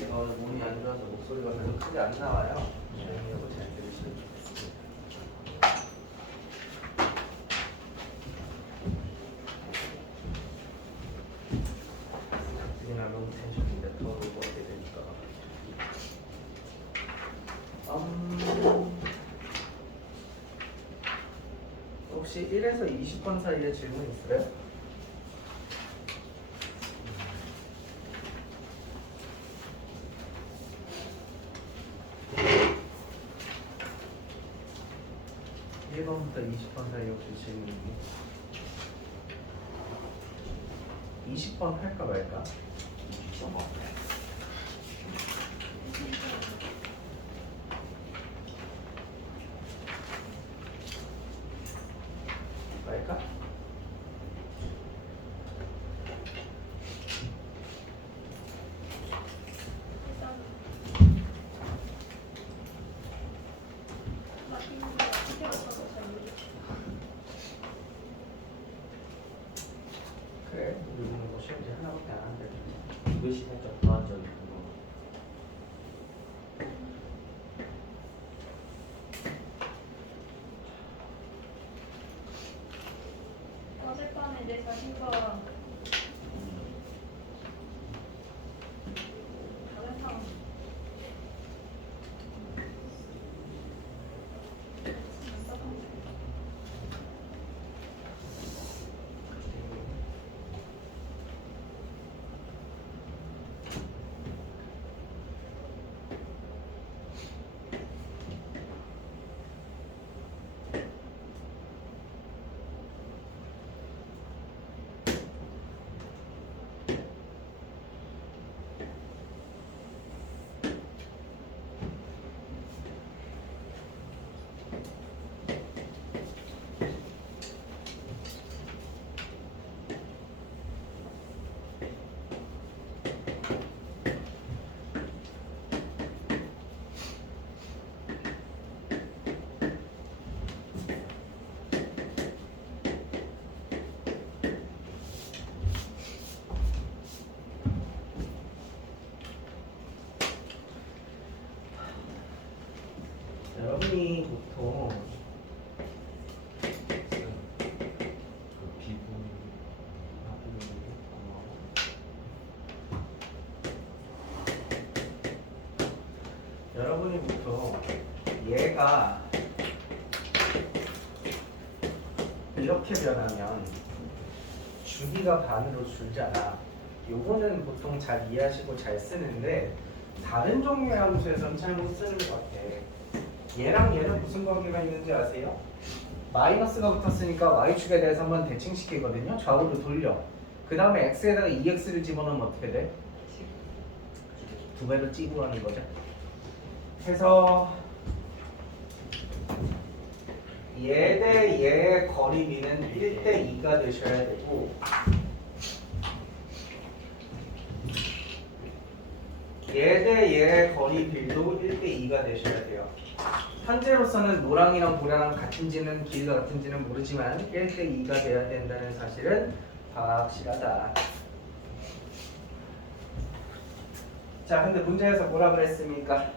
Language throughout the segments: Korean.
제가 몸이 안 좋아서 목소리가 별로 크게 안 나와요. 조용히 하고 잘 들으시면 좋겠습니다. 그냥 너무 텐션인데 더 먹게 되니까. 혹시 1에서 20번 사이에 질문 있어요? 부터 20번 사이에 혹시 질문 있니? 20번 할까 말까? 말까? 그래, 우리 뭐 시험 이제 하나밖에 안 하는데 이것이 살짝 도안적인 거. 어젯밤에 내 자신과 다른 사람 여러분이 보통 그 비분 여러분이 보통 얘가 이렇게 변하면 주기가 반으로 줄잖아. 요거는 보통 잘 이해하시고 잘 쓰는데 다른 종류의 함수에서는 잘 못 쓰는 것 같아. 얘랑 얘는 무슨 관계가 있는지 아세요? 마이너스가 붙었으니까 y축에 대해서 한번 대칭시키거든요. 좌우로 돌려. 그 다음에 x에다가 2x를 집어넣으면 어떻게 돼? 두 배로 찌고 하는 거죠. 해서 얘 대 얘의 거리비는 1대 2가 되셔야 되고 얘 대 얘의 거리비도 1대 2가 되셔야 돼요. 현재로서는 노랑이랑 보라랑 같은지는 길이가 같은지는 모르지만 1대 2가 돼야 된다는 사실은 확실하다. 자, 근데 문제에서 뭐라 그랬습니까?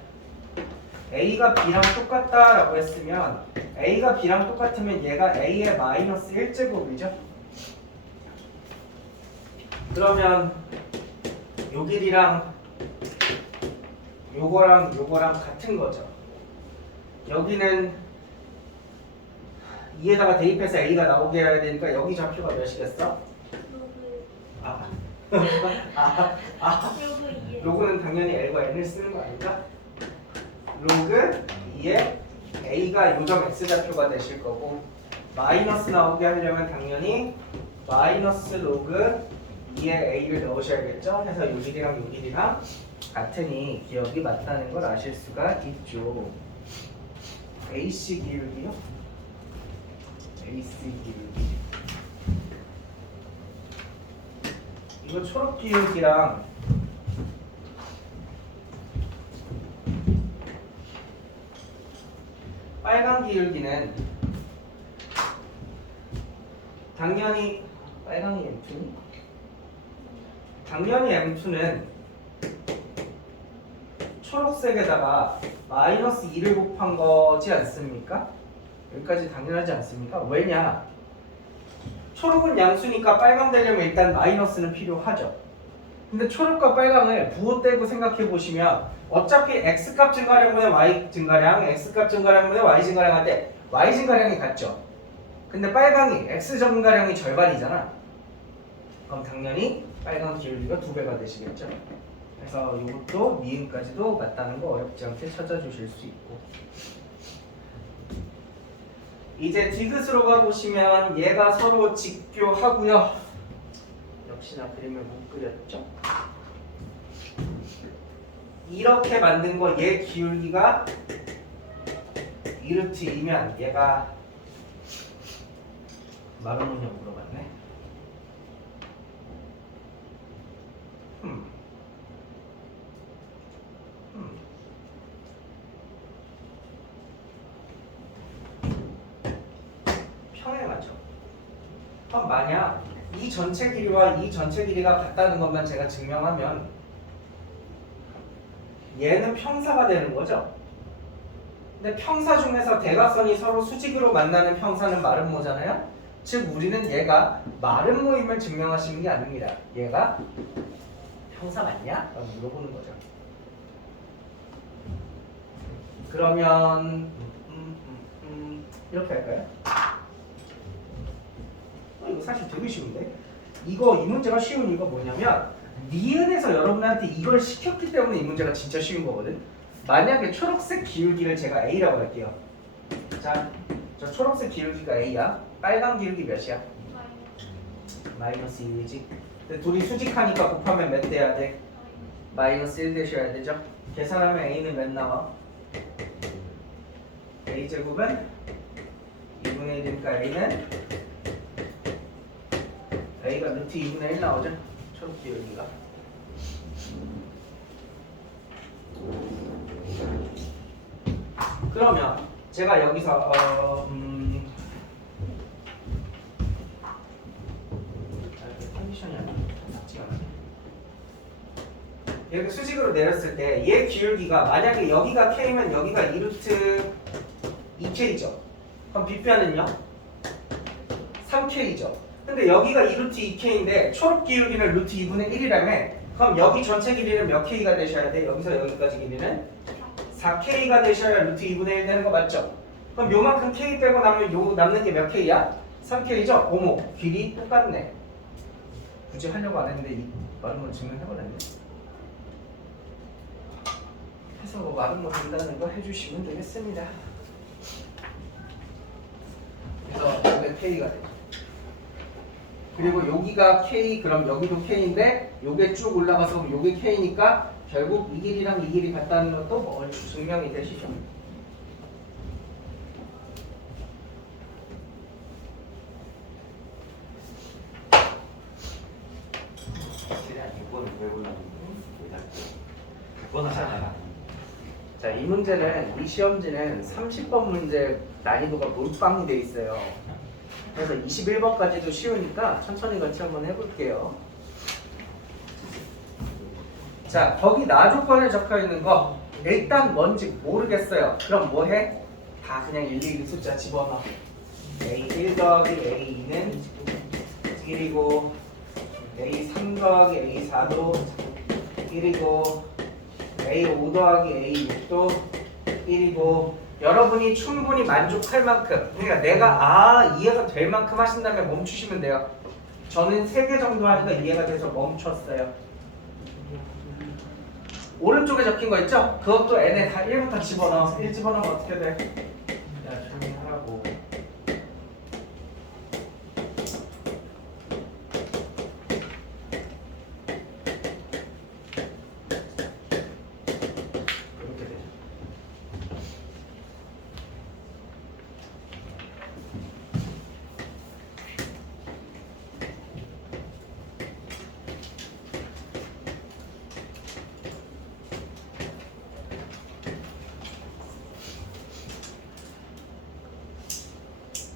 A가 B랑 똑같다 라고 했으면 A가 B랑 똑같으면 얘가 A의 마이너스 1제곱이죠? 그러면 요 길이랑 요거랑 같은 거죠. 여기는 2에다가 대입해서 A가 나오게 해야 되니까 여기 좌표가 몇이겠어? 로그는 당연히 L과 N을 쓰는 거 아닌가? 로그 2에 A가 요점 X좌표가 되실 거고 마이너스 나오게 하려면 당연히 마이너스 로그 2에 A를 넣으셔야겠죠? 해서 요 길이랑 요 길이랑 같으니 기억이 맞다는 걸 아실 수가 있죠. AC 기울기요? AC 기울기 이거 초록 기울기랑 빨간 기울기는 당연히 빨강이 M2니? 당연히 M2는 초록색에다가 마이너스 2를 곱한 거지 않습니까? 여기까지 당연하지 않습니까? 왜냐? 초록은 양수니까 빨강 되려면 일단 마이너스는 필요하죠. 근데 초록과 빨강을 부호떼고 생각해 보시면 어차피 x값 증가량분의 y 증가량, x값 증가량분의 y 증가량 할 때 y 증가량이 같죠. 근데 빨강이 x 증가량이 절반이잖아. 그럼 당연히 빨강 기울기가 2배가 되시겠죠. 그래서 이것도 니은까지도 맞다는 거 어렵지 않게 찾아주실 수 있고. 이제 디귿으로 가보시면 얘가 서로 직교하고요. 역시나 그림을 못 그렸죠. 이렇게 만든 거 얘 기울기가 2루트2면 얘가 마름모냐 물어봤네. 평행하죠. 그럼 만약 이 전체 길이와 이 전체 길이가 같다는 것만 제가 증명하면 얘는 평사가 되는 거죠. 근데 평사 중에서 대각선이 서로 수직으로 만나는 평사는 마름모잖아요. 즉 우리는 얘가 마름모임을 증명하시는 게 아닙니다. 얘가 평사 맞냐? 라고 물어보는 거죠. 그러면 이렇게 할까요? 이거 사실 되게 쉬운데? 이 문제가 쉬운 이유가 뭐냐면 니은에서 여러분한테 이걸 시켰기 때문에 이 문제가 진짜 쉬운 거거든. 만약에 초록색 기울기를 제가 A라고 할게요. 자, 저 초록색 기울기가 A야. 빨간 기울기 몇이야? 마이너스 1이지. 근데 둘이 수직하니까 곱하면 몇 돼야 돼? 마이너스 1 되셔야 되죠. 계산하면 A는 몇 나와? A제곱은 2분의 1이니까 A는 A가 루트 2분의 1 나오죠? 초록 기울기가. 그러면 제가 여기서 컨디션이 맞지가 않네. 여기 수직으로 내렸을 때 얘 기울기가 만약에 여기가 K면 여기가 2루트 2K죠. 그럼 빗변은요? 3K죠. 근데 여기가 2루트 2K인데 초록 기울기는 루트 2분의 1이라며 그럼 여기 전체 길이는 몇 K가 되셔야 돼? 여기서 여기까지 길이는 4K가 되셔야 루트 2분의 1 되는 거 맞죠? 그럼 요만큼 K 빼고 남는 게 몇 K야? 3K죠? 어머 길이 똑같네. 굳이 하려고 안 했는데 이 말은 걸 증명해버렸네. 해서 말은 뭐 된다는 거 해주시면 되겠습니다. 그래서 여기 K가 되죠. 그리고 여기가 K, 그럼 여기도 K인데 요게 쭉 올라가서 요게 K니까 결국 이 길이랑 이 길이 같다는 것도 뭐 증명이 되시죠. 이거는 왜 올라가는 거야? 하잖아. 자, 이 문제는 이 시험지는 30번 문제 난이도가 몰빵이 돼 있어요. 그래서 21번까지도 쉬우니까 천천히 같이 한번 해볼게요. 자, 거기 나 조건에 적혀 있는 거 일단 뭔지 모르겠어요. 그럼 뭐 해? 다 그냥 일일이 숫자 집어넣어. A1 더하기 A는 1이고 A3 더하기 A4도 1이고 A5 더하기 A6도 1이고 여러분이 충분히 만족할 만큼 그러니까 내가 이해가 될 만큼 하신다면 멈추시면 돼요. 저는 3개 정도 하니까 이해가 돼서 멈췄어요. 오른쪽에 적힌 거 있죠? 그것도 n에 다 1부터 집어넣어. 1 집어넣으면 어떻게 돼? 야 조용히 하라고. 이렇게 되죠.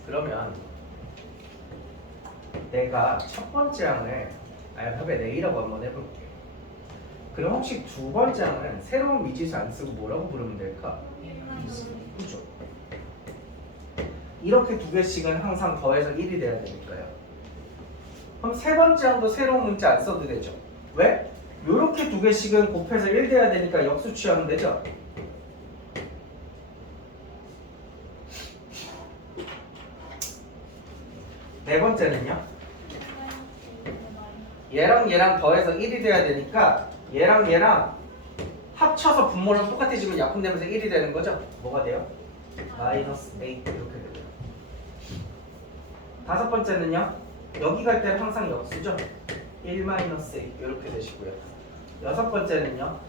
그러면 내가 첫 번째 항을 알파벳 A라고 한번 해볼게요. 그럼 혹시 두 번째는 새로운 미지수 안 쓰고 뭐라고 부르면 될까? 그렇죠. 이렇게 두 개씩은 항상 더해서 1이 돼야 되니까요. 그럼 세 번째 항도 새로운 문자 안 써도 되죠. 왜? 요렇게 두 개씩은 곱해서 1 돼야 되니까 역수 취하면 되죠. 네 번째는요. 얘랑 얘랑 더해서 1이 돼야 되니까 얘랑 얘랑 합쳐서 분모랑 똑같아지면 약분되면서 1이 되는 거죠. 뭐가 돼요? 마이너스 8 이렇게 되고요. 다섯 번째는요. 여기 갈 때는 항상 역수죠. 1 마이너스 8 이렇게 되시고요. 여섯 번째는요.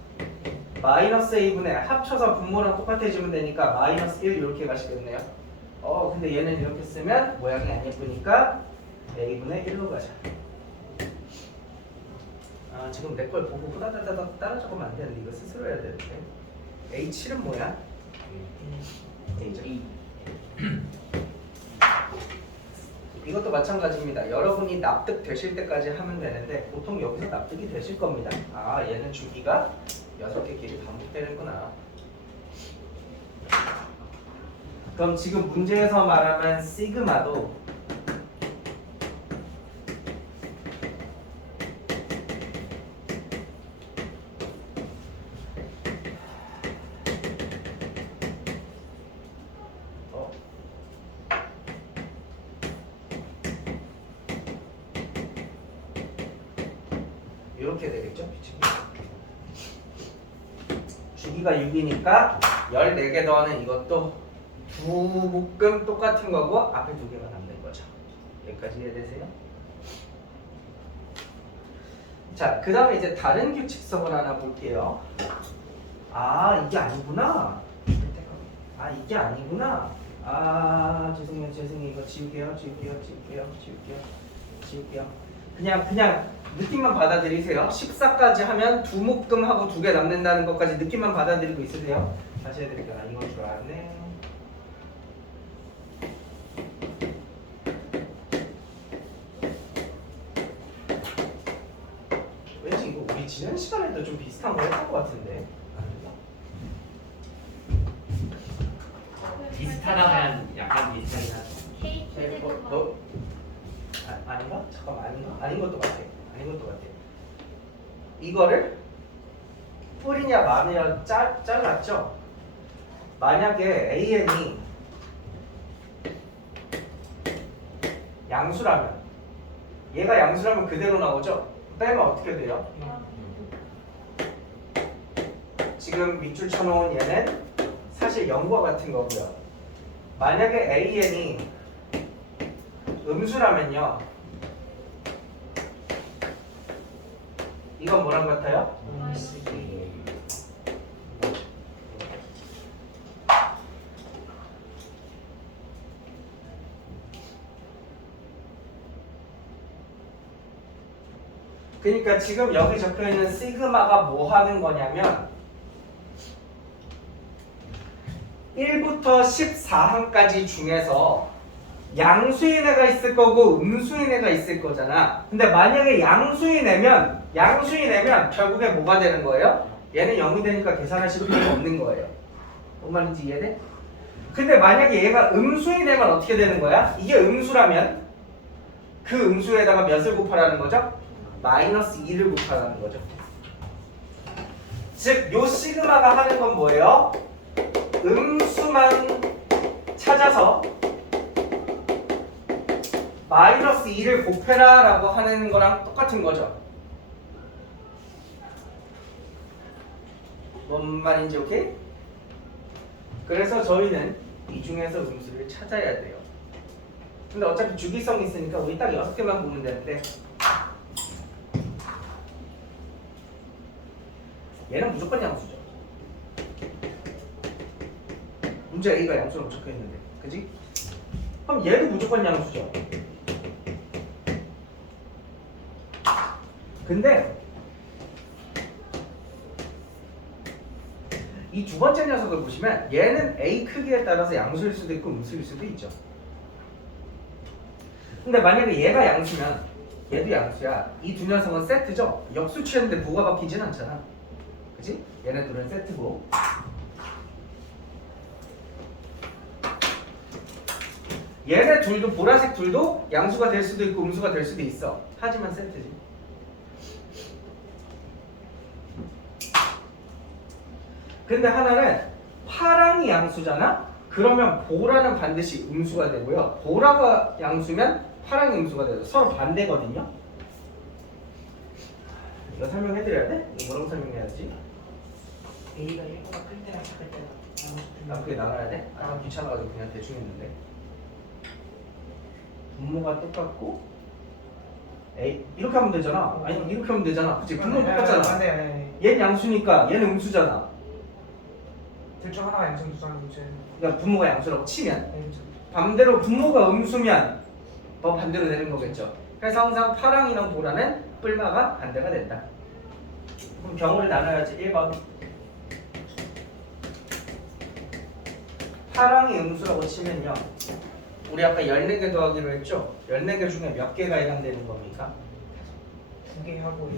마이너스 a분의 합쳐서 분모랑 똑같아지면 되니까 마이너스 1 이렇게 가시겠네요. 근데 얘는 이렇게 쓰면 모양이 안 예쁘니까 a분의 1로 가자. 지금 내 걸 보고 후다다다닥 따라 적으면 안 되는데 이거 스스로 해야 되는데. A7은 뭐야? A죠. 이것도 마찬가지입니다. 여러분이 납득되실 때까지 하면 되는데 보통 여기서 납득이 되실 겁니다. 얘는 주기가 6개 길이 반복되는구나. 그럼 지금 문제에서 말하면 시그마도 이렇게 되겠죠? 주기가 6이니까 14개 더하는 이것도 두 묶음 똑같은 거고 앞에 두 개가 남는 거죠. 여기까지 이해되세요? 자, 그 다음에 이제 다른 규칙성을 하나 볼게요. 이게 아니구나. 이게 아니구나. 죄송해요. 이거 지울게요. 그냥 느낌만 받아들이세요. 14까지 하면 두 묶음하고 두 개 남는다는 것까지 느낌만 받아들이고 있으세요. 다시 해드릴게요. 이건 줄 알았네. 왠지 이거 우리 지난 시간에도 좀 비슷한 거 했던 것 같은데. 비슷하다면 약간 비슷하긴 하죠. 아닌가? 잠깐만, 아닌 것도 같아. 이거를 뿌리냐 마느냐 잘랐죠? 만약에 AN이 양수라면 얘가 양수라면 그대로 나오죠? 빼면 어떻게 돼요? 지금 밑줄 쳐놓은 얘는 사실 0과 같은 거고요. 만약에 AN이 음수라면요. 이건 뭐랑 같아요? 그러니까 지금 여기 적혀있는 시그마가 뭐 하는 거냐면 1부터 14항까지 중에서 양수인 애가 있을 거고 음수인 애가 있을 거잖아. 근데 만약에 양수인 애면 결국에 뭐가 되는 거예요? 얘는 0이 되니까 계산하실 필요가 없는 거예요. 뭔 말인지 이해돼? 근데 만약에 얘가 음수인 애면 어떻게 되는 거야? 이게 음수라면 그 음수에다가 몇을 곱하라는 거죠? 마이너스 2를 곱하라는 거죠. 즉, 요 시그마가 하는 건 뭐예요? 음수만 찾아서 마이너스 2를 곱해라 라고 하는 거랑 똑같은 거죠. 뭔 말인지 오케이? 그래서 저희는 이 중에서 음수를 찾아야 돼요. 근데 어차피 주기성이 있으니까 우리 딱 6개만 보면 되는데 얘는 무조건 양수죠. 문제 A가 양수로 적혀있는데 그지? 그럼 얘도 무조건 양수죠. 근데 이 두 번째 녀석을 보시면 얘는 A 크기에 따라서 양수일 수도 있고 음수일 수도 있죠. 근데 만약에 얘가 양수면 얘도 양수야. 이 두 녀석은 세트죠. 역수 취했는데 부가 바뀌진 않잖아. 그지? 얘네 둘은 세트고. 얘네 둘도 보라색 둘도 양수가 될 수도 있고 음수가 될 수도 있어. 하지만 세트지. 근데 하나는 파랑이 양수잖아? 그러면 보라는 반드시 음수가 되고요. 보라가 양수면 파랑이 음수가 돼요. 서로 반대거든요. 이거 설명해드려야 돼? 이거 뭐라고 설명해야지? A가 1보다 클 때랑 작을 때랑 아 그게 나눠야 돼? 아 귀찮아가지고 그냥 대충 했는데. 분모가 똑같고 A 이렇게 하면 되잖아. 아니 이렇게 하면 되잖아. 그치? 분모 똑같잖아. 네. 얘는 양수니까 얘는 음수잖아. 둘중 하나가 양심 두장 문제. 그러니까 분모가 양수라고 치면 네, 그렇죠. 반대로 분모가 음수면 더 반대로 되는 거겠죠. 그래서 항상 파랑이랑 보라는 뿔마가 반대가 된다. 그럼 경우를 나눠야지. 1번 파랑이 음수라고 치면요, 우리 아까 14개 더하기로 했죠? 14개 중에 몇 개가 해당되는 겁니까? 2개 하고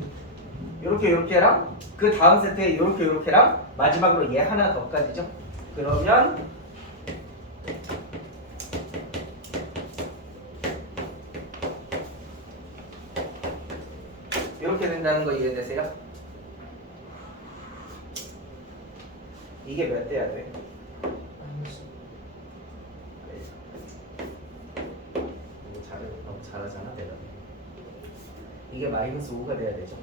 요렇게랑 그 다음 세트에 요렇게랑 마지막으로 얘 하나 더까지죠? 그러면 이렇게 된다는 거 이해되세요? 이게 몇 대야 돼? 마이너스. 너무 잘하잖아 내가. 이게 마이너스 5가 돼야 되죠.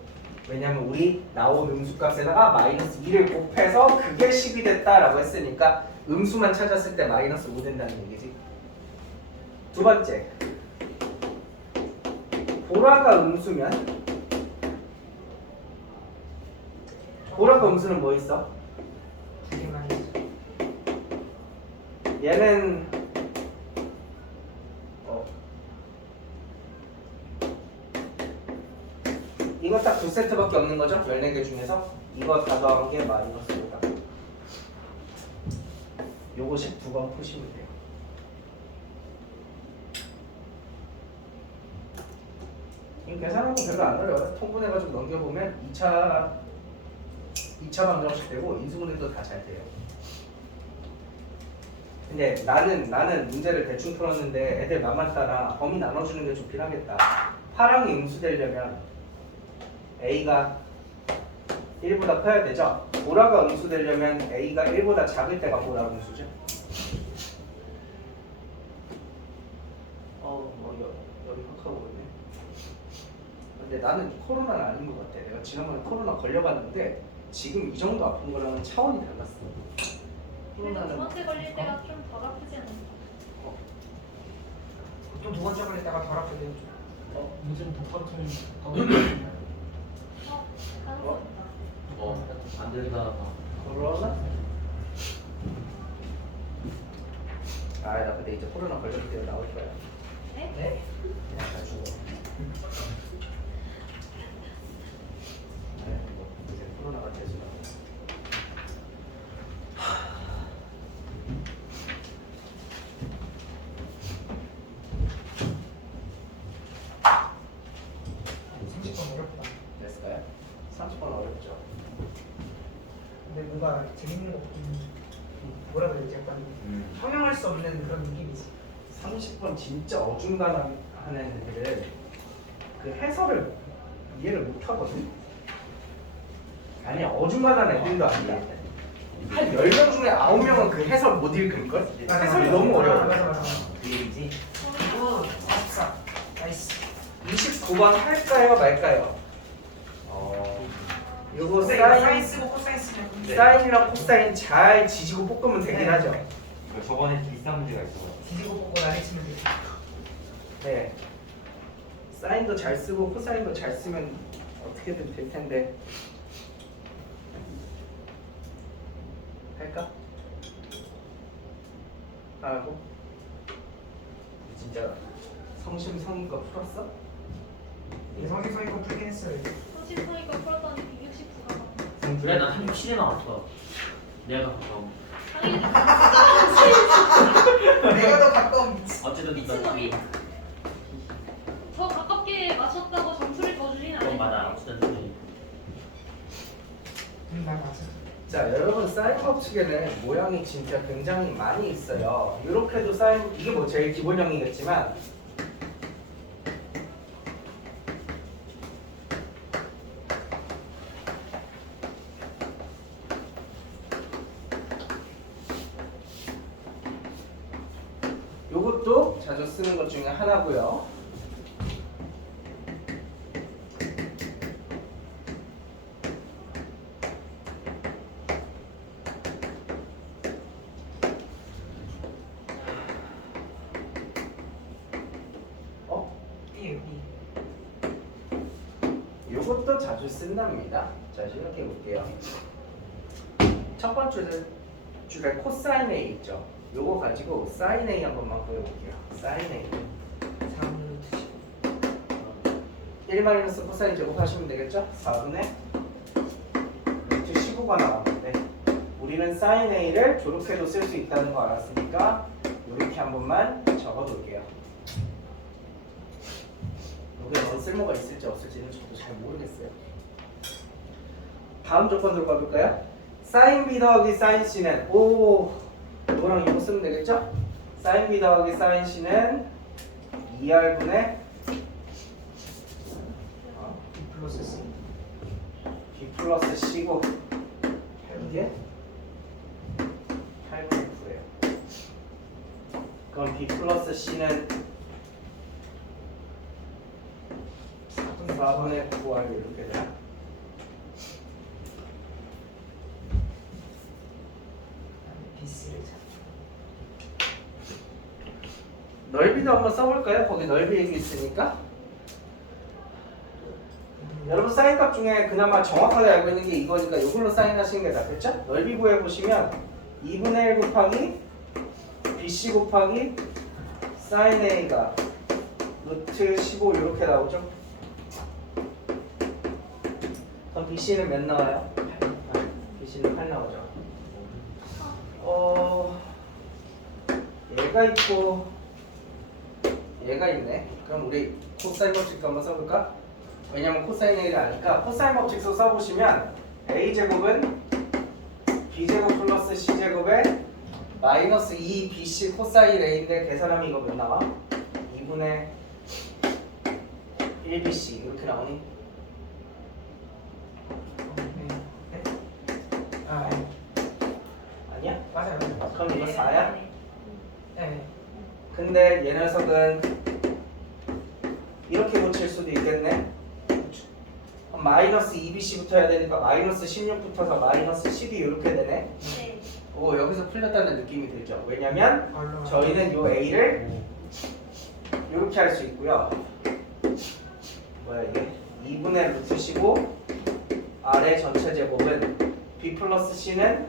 왜냐면 우리 나온 음수값에다가 마이너스 2를 곱해서 그게 10이 됐다라고 했으니까 음수만 찾았을 때 마이너스 5 된다는 얘기지. 두 번째, 보라가 음수면 보라가 음수는 뭐 있어? 2개 마이너스. 얘는 이거 딱 두 세트밖에 없는 거죠? 14개 중에서 이거 다 더한 게 마이너스 5다. 요거씩 두 번 푸시면 돼요. 이 계산하면 별로 안 어려워요. 통분해가지고 넘겨보면 2차 방정식 되고 인수분해도 다 잘 돼요. 근데 나는 문제를 대충 풀었는데 애들 맘만 따라 범위 나눠주는 게 좋긴 하겠다. 파랑이 음수되려면 A가 1보다 커야 되죠? 보라가 음수되려면 A가 1보다 작을 때가 보라 음수죠? 여기 확 하고 있네. 근데 나는 코로나는 아닌 것 같아. 내가 지난번에 코로나 걸려봤는데 지금 이 정도 아픈 거랑은 차원이 달랐어. 그래도 두 번째 걸릴 때가 좀 덜 아프지 않나? 보통 두 번째 걸릴 때가 덜 아프대요. 요즘 독학은 가능성 있다. 안 들리다가 코로나? 나 근데 이제 코로나 걸렸을 때 나올 거야. 네? 네. 그냥 다 죽어. 이제 코로나가 되지나. 어렵다. 됐을까요? 30번 어렵죠. 근데 뭔가 재밌는 거 같긴 해. 뭐라 그래야 되지? 약간 형용할 수 없는 그런 느낌이지. 30번 진짜 어중간한 애들은 그 해설을 이해를 못 하거든. 아니 어중간한 애들도 아니야. 한 10명 중에 9명은 그 해설 못 읽을걸? 해설이 너무 어려워. 맞아. 그 얘기지? 오, 아싸. 나이스. 29번 할까요 말까요? 요거 근데 이거 사인, 사인스고 코사인스면 사인이랑 코사인 잘 지지고 볶으면 되긴 네. 하죠. 이거 저번에 비슷한 문제가 있어요. 뒤지고 뽑고 나를 치면 돼. 네. 사인도 잘 쓰고 코사인도 잘 쓰면 어떻게든 될 텐데. 할까? 하고. 진짜 성심성의껏 풀었어? 성이 거 풀긴 했어요. 소심하니까 풀었더니 169가 그래 나 37에 나왔어. 내가 가까운. 내가 더 가까운 미치. 어쨌든 미친놈이 더 가깝게 맞췄다고 점수를 더 주진 그건 맞아. 않을 어쨌든 나 맞아. 자, 여러분 사인 법칙에는 모양이 진짜 굉장히 많이 있어요. 이렇게도 사인, 이게 뭐 제일 기본형이겠지만 요것도 자주 쓰는 것 중에 하나고요. B예요, B. 요것도 자주 쓴답니다. 자, 생각해 볼게요. 첫 번째 줄에 코사인 A 있죠. 요거 가지고 사인 A 한 번만 구해볼게요. 사인 A 4분의 15. 1 마이너스 코사인 제곱하시면 되겠죠? 4분의 루트 15가 나왔는데 우리는 사인 A를 저렇게도 쓸 수 있다는 거 알았으니까 이렇게 한 번만 적어둘게요. 여기에 뭔 쓸모가 있을지 없을지는 저도 잘 모르겠어요. 다음 조건 들어가 볼까요? 사인 B 더하기 사인 C는 이거랑 이거 쓰면 되겠죠? 사인 B 더하기 사인 C는 2R분의 B 플러스 C. B 플러스 C고 이게 8분의 9예요. 그럼 B 플러스 C는 4분의 9R 이렇게 돼요. BC를 잡죠. 넓이도 한번 써볼까요? 거기 넓이 얘기 있으니까. 여러분 사인값 중에 그나마 정확하게 알고 있는 게 이거니까 이걸로 사인하시는 게 낫겠죠? 넓이 구해보시면 2분의 1 곱하기 BC 곱하기 사인 A가 루트 15 이렇게 나오죠? 그럼 BC는 몇 나와요? 8. BC는 8 나오죠? 얘가 있고 얘가 있네. 그럼 우리 코사인 법칙도 한번 써볼까? 왜냐면 코사인 A를 아니까 코사인 법칙도 써보시면 A제곱은 B제곱 플러스 C제곱에 마이너스 2BC 코사인 A인데 계산하면 이거 몇 나와? 2분의 1BC 이렇게 나오니? 네. 아, 네. 아니야? 맞아요. 그럼 이거 4야? 네. 근데 얘 녀석은 이렇게 붙일 수도 있겠네. 마이너스 2BC부터 해야 되니까 마이너스 16부터서 마이너스 12 이렇게 되네. 네. 오, 여기서 풀렸다는 느낌이 들죠. 왜냐면 얼른 저희는 요 A를 이렇게 할 수 있고요. 뭐야 이게? 2분의 루트 15 R의 전체 제곱은 B 플러스 C는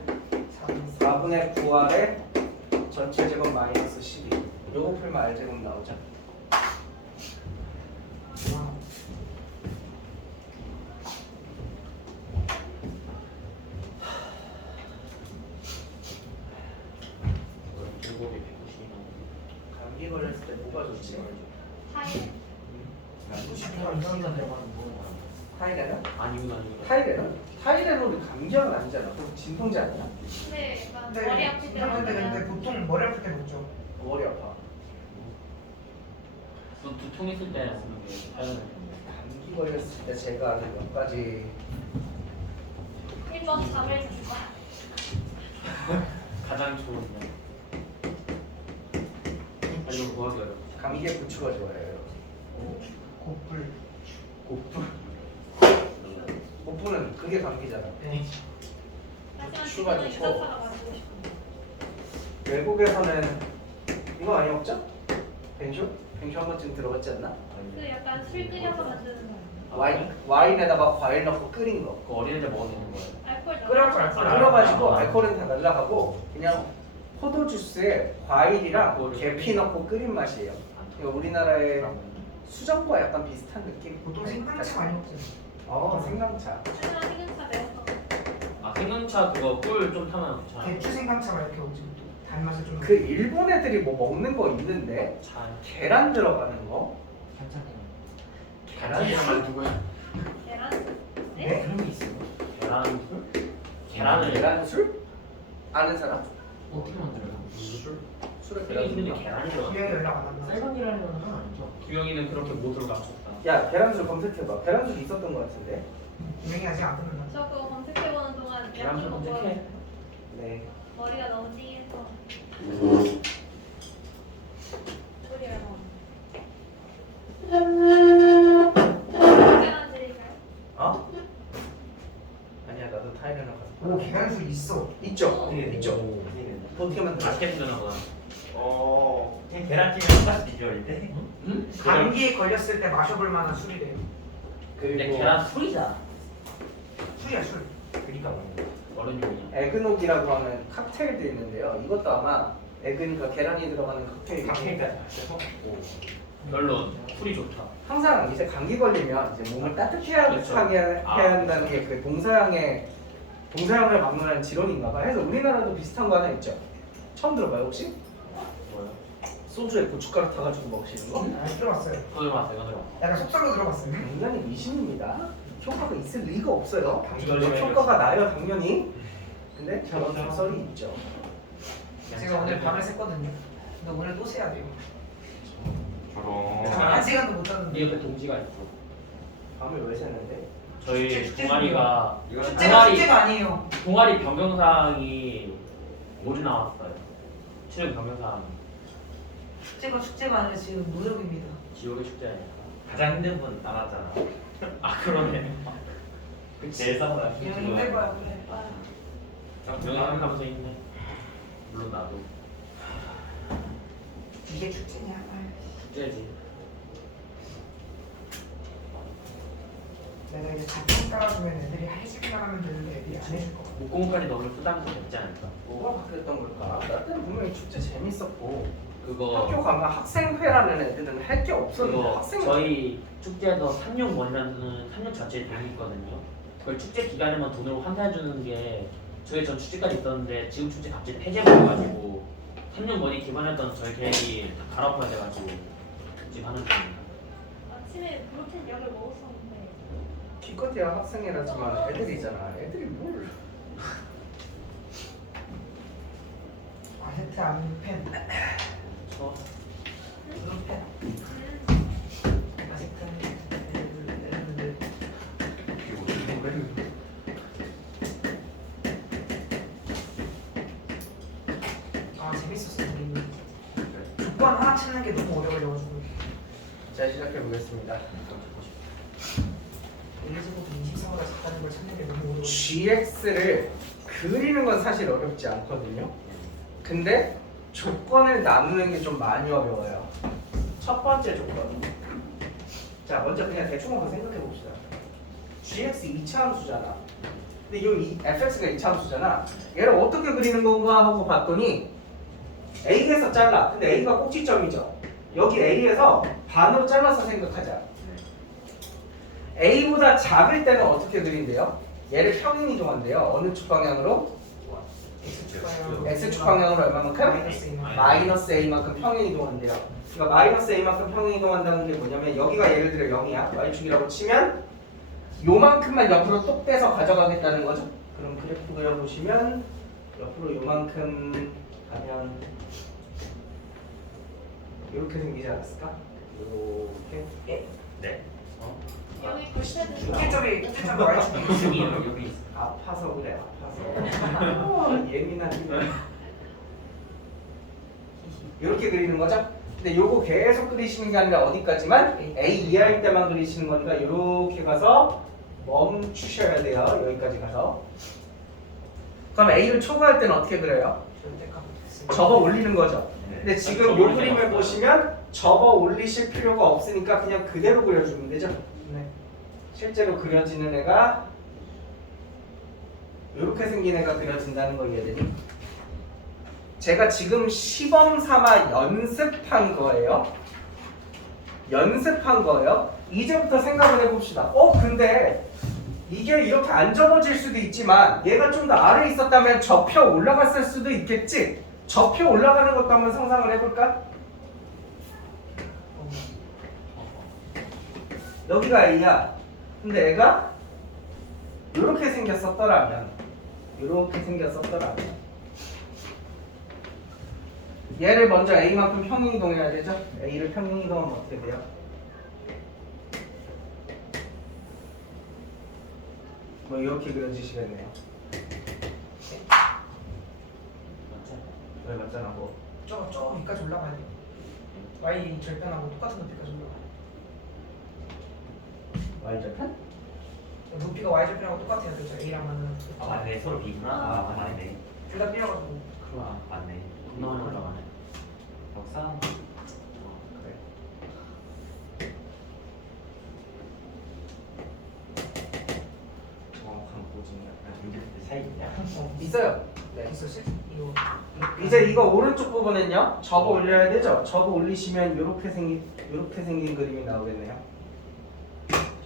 4분의 9R의 전체 제곱 마이너스 12. 요거 풀면 R 제곱 나오죠. 감기 걸렸을 때 뭐가 좋지? 타일. 타이레놀? 아니구나. 타이레놀? 타이레놀이 감기약은 아니잖아. 그럼 진통제 아니야? 네, 약간 근데 머리 아플 때 근데 먹으면 보통 머리 아플 때 먹죠. 머리 아파. 넌 두통 있을 때 쓰는 게 사연을 감기 걸렸을 때 제가 아는 몇 가지 1번 잠을 줄까? 가장 좋은 면. 아니면 뭐 하기 어려워. 감기에 부추가 좋아요. 곱불. 고프. 고프는 그게 감기잖아. 네. 하지만 슈가 지금은 좋고. 유자차가 마시고 싶은데. 외국에서는 이거 많이 먹죠? 뱅쇼? 뱅쇼 한 번쯤 들어봤지 않나? 그 약간 술 끓여서 만드는 거. 와인에다가 과일 넣고 끓인 거. 그 어린애들 먹어도 되는 거예요. 알코올 끓여서 넣어서 알코올 끓여가지고 알코올은 다 날라가고 그냥 포도 주스에 과일이랑 계피 넣고 끓인 맛이에요. 이거 우리나라의 수정과 약간 비슷한 느낌. 보통 생강차 많이 먹잖아요. 생강차. 하지만 생강차 매워서. 아 생강차 그거 꿀 좀 타면 괜찮아. 대추 생강차가 이렇게 오지 또 단맛을 좀. 그 일본 애들이 뭐 먹는 거 있는데 잘. 계란 들어가는 거. 계란이랑 말 누구야? 계란? 네? 그런 게 있어요. 계란 술? 계란을 계란술? 아는 사람? 어떻게 만들어요? 술에 여기 있는데 계란술. 계란이 들어가. 분명히 연락 안 왔나? 쌀강이라는 건 아니죠? 규영이는 그렇게 못을 갖췄다. 야 계란술 검색해봐. 계란술 있었던 것 같은데. 분명히 아직 안 끝났나? 저 그거 검색해보는 동안 계란 약이 좀 먹어요. 검색해. 네. 머리가 너무 띵해서 소리가 너무 계란 드릴까요? 어? 아니야 나도 타이레놀 가서. 오 계란술 있어. 있죠. 네. 있죠. 어떻게 만들어? 맛있게 드나 보다. 그냥 계란찜이랑 똑같은 비주얼인데? 응? 감기에 걸렸을 때 마셔볼 만한 술이래요. 근데 그리고 계란 술이잖아. 술이야 술. 그니까 어른용이야. 에그녹이라고 하는 칵테일도 있는데요. 이것도 아마 에그니까 계란이 들어가는 칵테일이. 칵테일까지 마셔서 별로 술이 좋다. 항상 이제 감기 걸리면 이제 몸을 따뜻하게 그렇죠. 해야 아. 한다는 게 그 동서양을 막론하는 지론인가 봐. 해서 우리나라도 비슷한 거 하나 있죠. 처음 들어봐요 혹시? 뭐야? 소주에 고춧가루 타가지고 먹으시는 거? 아 들어봤어요. 그거 들어봤어, 이거 들어. 약간 속설로 들어봤어요. 당연히 미신입니다. 효과가 있을 리가 없어요. 감기 걸리면 효과가 나요 당연히. 근데 그렇죠. 저런 썰이 있죠. 제가 오늘 밤을 샜거든요. 근데 오늘 또 새야 돼요. 저런 잠깐 한 시간도 못 잤는데. 네 옆에 동지가 있어. 밤을 왜 새는데? 저희 축제 동아리가 이거는 축제가 축제가 아니에요. 동아리 변경사항이 모두 나왔어요. 체육 변경사항. 축제가 아니라 지금 노력입니다. 지옥의 축제 아니야? 가장 힘든 분 남았잖아. 아 그러네. 제일 싸우다 그냥 힘내봐요. 그래. 변경하면서 있네. 물론 나도 이게 축제냐? 아유. 축제지. 내가 이제 작품 깔아주면 애들이 할색만 하면 되는데 애들이 안 해줄 것 같아. 목공까지 너무 쓰다면서 됐지 않을까? 뭐가 바뀌었던 걸까? 나 때는 분명히 축제 재밌었고 그거 학교 가면 학생회라는 애들은 할 게 없었는데 그거 학생 저희 축제에서 삼룡원이라는 삼룡 자체에 돈이 있거든요. 그걸 축제 기간에만 돈으로 환산해 주는 게 저희 전 축제까지 있었는데 지금 축제 갑자기 폐지해버려가지고 삼룡원이 기반했던 저희 계획이 다 갈아엎어야 돼가지고 지금 하는 중입니다. 아침에 프로틴 약을 먹었었는데 기껏해야 학생회라지만 애들이잖아. 애들이 뭘? 아세트 암펜. 저 무슨 펜? 아세트 암펜. 아 재밌었어. 우리. 조건 하나 찾는 게 너무 오래 걸려가지고. 자 시작해 보겠습니다. 엘리제곱 24보다 작다는 걸 찾는 게 너무 오래 걸려. GX를 그리는 건 사실 어렵지 않거든요. 근데 조건을 나누는 게 좀 많이 어려워요. 첫 번째 조건. 자 먼저 그냥 대충 한번 생각해 봅시다. GX 2차 함수잖아. 근데 이 fx가 2차 함수잖아. 얘를 어떻게 그리는 건가 하고 봤더니 A에서 잘라. 근데 A가 꼭지점이죠. 여기 A에서 반으로 잘라서 생각하자. A보다 작을 때는 어떻게 그린대요? 얘를 평행 이동한대요. 어느 축 방향으로? X축 방향으로 얼마만큼? 마이너스 이만. 마이너스 A만큼 평행 이동한대요. 그러니까 마이너스 A만큼 평행 이동한다는 게 뭐냐면 여기가 예를 들어 0이야. Y축이라고 치면 요만큼만 옆으로 똑 떼서 가져가겠다는 거죠. 그럼 그래프 그려보시면 옆으로 요만큼 가면 이렇게 생기지 않았을까? 이렇게 네. 여기 글씨는 꼭지점이 Y축이 여기 여기 있어. 아파서 그래 아파서 예민한 이렇게 그리는 거죠? 근데 요거 계속 그리시는 게 아니라 어디까지만 A 이하일 때만 그리시는 거니까 이렇게 가서 멈추셔야 돼요. 여기까지 가서. 그럼 A를 초과할 때는 어떻게 그려요? 접어 올리는 거죠. 근데 지금 요 그림을 보시면 접어 올리실 필요가 없으니까 그냥 그대로 그려주면 되죠. 네. 실제로 그려지는 애가 이렇게 생긴 애가 그려진다는 걸 이해되니? 제가 지금 시범 삼아 연습한 거예요. 연습한 거예요. 이제부터 생각을 해봅시다. 근데 이게 이렇게 안 접어질 수도 있지만 얘가 좀 더 아래에 있었다면 접혀 올라갔을 수도 있겠지? 접혀 올라가는 것도 한번 상상을 해볼까? 여기가 A야. 근데 애가 이렇게 생겼었더라면 이렇게 생겼었더라. 얘를 먼저 A만큼 평행이동해야 되죠? A를 평행이동하면 어떻게 돼요? 뭐 이렇게 그려지시겠네요. 맞죠? 왜 맞잖아 뭐. 저 위까지 올라가야 돼. y 절편하고 똑같은 높이까지 올라가. Y절편? 높이가 y 절편하고 똑같아야 되죠. A랑 하면. 아 맞네 서로 B구나. 아 맞네. 둘다 B여가지고. 아 맞네. 겁나 많이 올라가네. 역사. 그래. 정확한 고증이 약간 문제들 사이 있냐? 있어요. 네. 있었지? 이거. 이제 이거 오른쪽 부분은요. 접어 올려야 되죠. 접어 올리시면 이렇게 생긴 그림이 나오겠네요.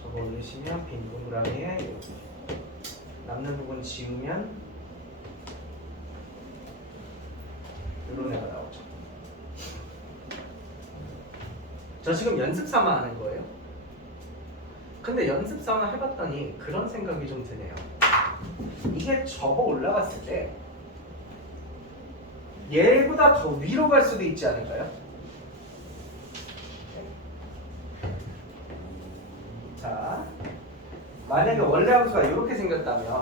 접어 올리시면 빈 동그라미에 이렇게 남는 부분 지우면 이런 애가 나오죠. 저 지금 연습 삼아 하는 거예요. 근데 연습 삼아 해봤더니 그런 생각이 좀 드네요. 이게 접어 올라갔을 때 얘보다 더 위로 갈 수도 있지 않을까요? 자, 만약에 원래 함수가 이렇게 생겼다면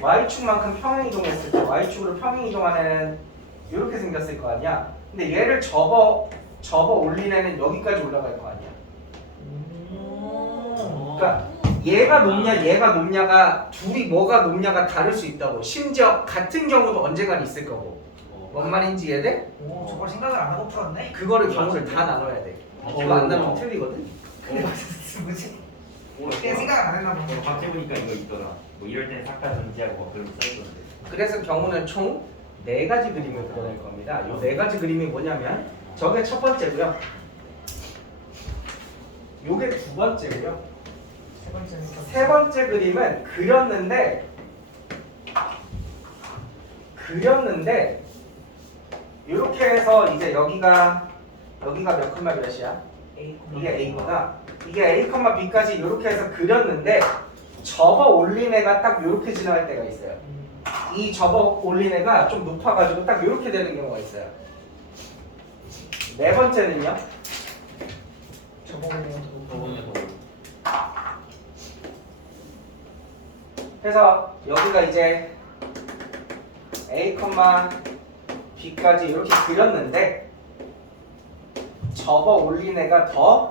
y축만큼 평행이동했을 때 y축으로 평행이동하는 이렇게 생겼을 거 아니야. 근데 얘를 접어 올린 애는 여기까지 올라갈 거 아니야. 그러니까 얘가 높냐가 둘이 뭐가 높냐가 다를 수 있다고. 심지어 같은 경우도 언젠간 있을 거고. 뭔 말인지 이해돼? 오, 저걸 생각을 안 하고 풀었네? 그거를 경우를 다 나눠야 돼. 이거 안 나누면 틀리거든. 근데 뭐지? 그냥 생각을 안 했나 봐. 갑자기 보니까 이거 있더라. 뭐 이럴 때는 삭발 금지하고 막 그런 거 써있던데. 그래서 경우는 총 4가지 그림을 그려낼 겁니다. 이 4가지 그림이 뭐냐면 저게 첫 번째고요. 요게 두 번째고요. 세 번째는 세 번째 그림은 그렸는데 이렇게 해서 이제 여기가 몇 컴마 몇이야? A, 이게 A구나. 이게 A, B까지 이렇게 해서 그렸는데 접어 올린 애가 딱 이렇게 지나갈 때가 있어요. 이 접어 올린 애가 좀 높아가지고 딱 이렇게 되는 경우가 있어요. 네 번째는요. 저번에 저번에 뭐 그래서 여기가 이제 A, B까지 이렇게 그렸는데 접어 올린 애가 더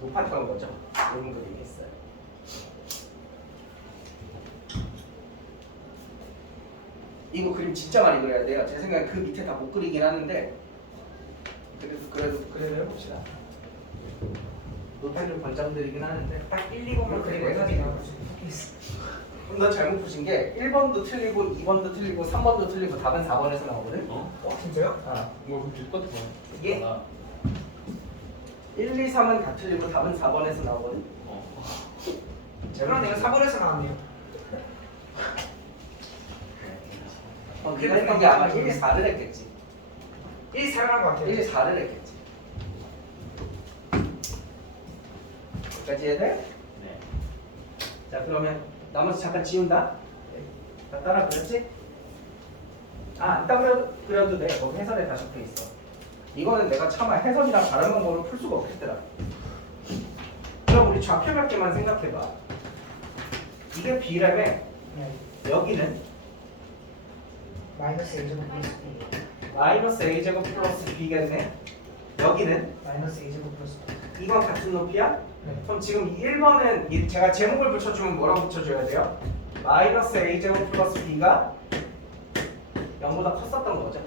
높았던 거죠. 이런 그림이 있어요. 이거 그림 진짜 많이 그려야 돼요. 제 생각에 그 밑에 다 못 그리긴 하는데 그래도 해봅시다. 노트를 번장드리긴 하는데 딱 1, 2번만 그리고 해가지고 나올 수 있어. 그럼 너 잘못 푸신 게 1번도 틀리고 2번도 틀리고 3번도 틀리고 답은 4번에서 나오거든? 진짜요? 아, 뭐 그럼 똑같은 거야. 이게 1, 2, 3은 다 틀리고 답은 4번에서 나오거든? 그럼 내가 4번에서 나왔네요. 네가 했던 게 아마 1, 2, 4를 했겠지. 1, 4를 한 것 같아요. 1, 2, 4를 했겠지. 여기까지 해야 돼? 네. 자, 그러면 나머지 잠깐 지운다. 다 따라 그렸지? 안 따라 그려도 돼. 거기 해설에 다 적혀 있어. 이거는 내가 차마 해설이랑 다른 방법으로 풀 수가 없겠더라. 그럼 우리 좌표 몇 개만 생각해봐. 이게 B라며 네. 여기는 마이너스 A제곱 플러스 B. 마이너스 A제곱 플러스 B겠네. 여기는 마이너스 A제곱 플러스 B. 이건 같은 높이야? 네. 그럼 지금 1번은 제가 제목을 붙여주면 뭐라고 붙여줘야 돼요? 마이너스 A제곱 플러스 B가 0보다 컸었던 거죠.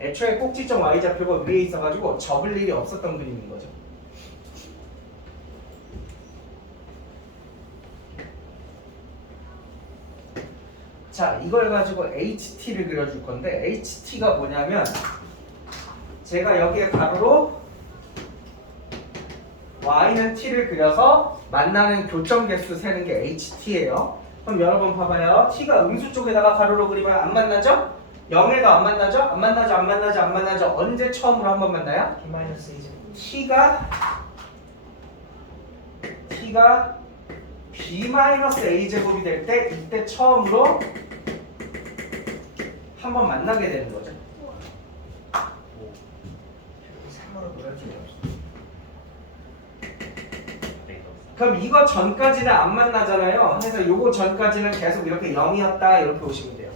애초에 꼭지점 Y좌표가 위에 있어가지고 접을 일이 없었던 그림인 거죠. 자, 이걸 가지고 HT를 그려줄 건데 HT가 뭐냐면 제가 여기에 가로로 Y는 T를 그려서 만나는 교점 개수 세는 게 HT예요. 그럼 여러분 봐봐요. T가 음수 쪽에다가 가로로 그리면 안 만나죠? 0에도 안 만나죠? 안 만나죠? 언제 처음으로 한 번 만나요? B 마이너스 A제곱. T가 b-a 제곱이 될 때 이때 처음으로 한번 만나게 되는 거죠. 3으로 놀아주세요. 그럼 이거 전까지는 안 만나잖아요. 그래서 요거 전까지는 계속 이렇게 0이었다 이렇게 오시면 돼요.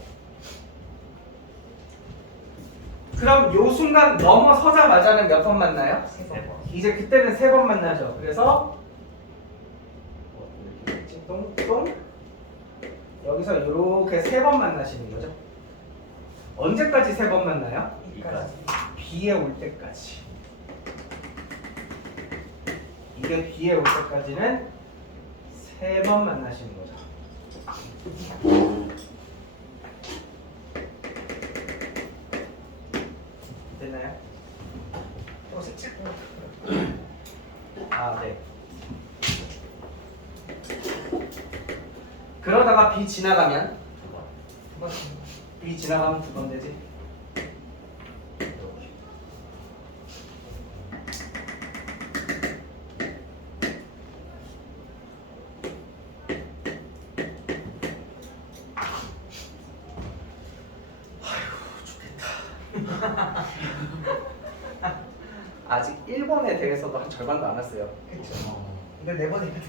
그럼 요 순간 넘어서자마자는 몇 번 만나요? 3번. 이제 그때는 3번 만나죠. 그래서 똥똥 여기서 이렇게 3번 만나시는 거죠. 언제까지 3번 만나요? 이까지. B에 올 때까지. 이게 B에 올 때까지는 3번 만나시는 거죠. 됐나요? 또 색칠 거. 아, 네. 그러다가 B 지나가면 두 번. B 지나가면 2번 되지. 아직 1번에 대해서도 한 절반도 안 왔어요. 그쵸. 이걸 4번이거든.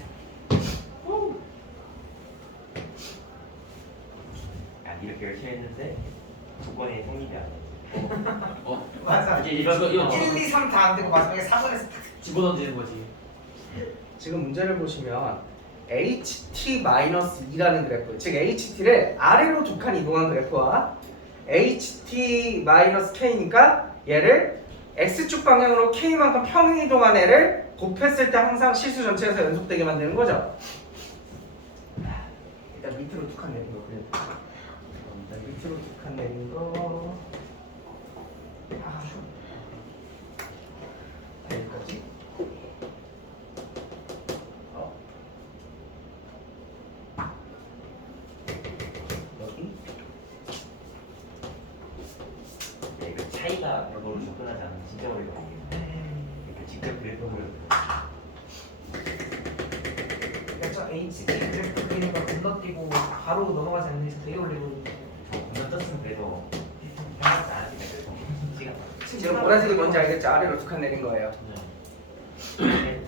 야, 이렇게 열심히 했는데 2번에 성립이 안 돼. 맞아. 이제 이거 1, 2, 3 다 안 되고 마지막에 4번에서 딱. 집어던지는 거지. 지금 문제를 보시면 HT-2라는 그래프, 즉 HT를 아래로 두 칸 이동한 그래프와 HT-K니까 얘를 X축 방향으로 K만큼 평행 이동한 애를 곱했을 때 항상 실수 전체에서 연속되게 만드는 거죠. 일단 밑으로 두 칸 내린 거 그냥 일단 밑으로 두 칸 내린 거 여기까지. 여기 야, 이거 차이가 별로로 접근하지 않으면 진짜 오래 걸리겠네. 이렇게 직접 그래프를 저 HT 그래프 그리는 거 건너뛰고 바로 넘어가지 않는 이상 되게 오래 걸리는데. 공연 떴으면 그래도 편하지 않았겠네. 그래도 시간 지금 보라색이 뭔지 알겠죠? 아래로 두 칸 내린 거예요. 네.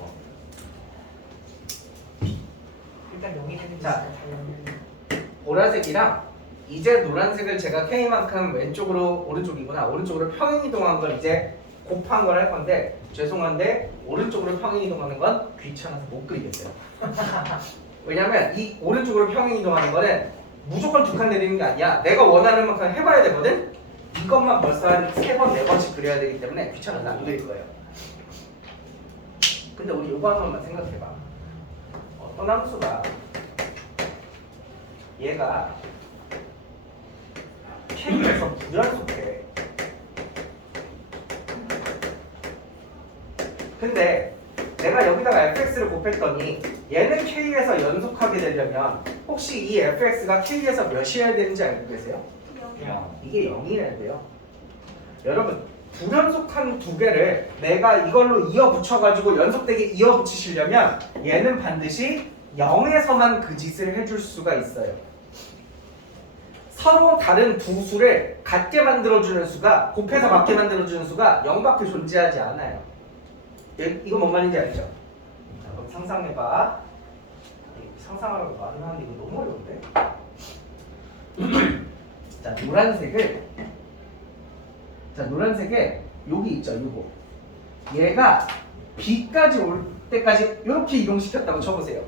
일단 0이 되는 게 자. 진짜 달라요. 보라색이랑 이제 노란색을 제가 K만큼 왼쪽으로 오른쪽이구나 오른쪽으로 평행 이동한 걸 이제 곱한 걸 할 건데 죄송한데 오른쪽으로 평행 이동하는 건 귀찮아서 못 그리겠어요. 왜냐면 이 오른쪽으로 평행 이동하는 거는 무조건 두 칸 내리는 게 아니야. 내가 원하는 만큼 해봐야 되거든. 이것만 벌써 한 3번, 4번씩 그려야 되기 때문에 귀찮아서 안 그릴 거예요. 근데 우리 요거 한 번만 생각해봐. 어떤 함수가 얘가 K에서 불연속해. 근데 내가 여기다가 fx를 곱했더니 얘는 K에서 연속하게 되려면 혹시 이 fx가 K에서 몇이어야 되는지 알고 계세요? 그냥 이게 0이어야 돼요. 여러분 불연속한 두 개를 내가 이걸로 이어 붙여가지고 연속되게 이어 붙이시려면 얘는 반드시 0에서만 그 짓을 해줄 수가 있어요. 서로 다른 두 수를 같게 만들어주는 수가 곱해서 같게 만들어주는 수가 0밖에 존재하지 않아요. 이거 뭔 말인지 알죠? 자, 그럼 상상해봐. 상상하라고 말을 하는데 이거 너무 어려운데? 자, 노란색에 여기 있죠, 요거. 얘가 B까지 올 때까지 이렇게 이동시켰다고 쳐보세요.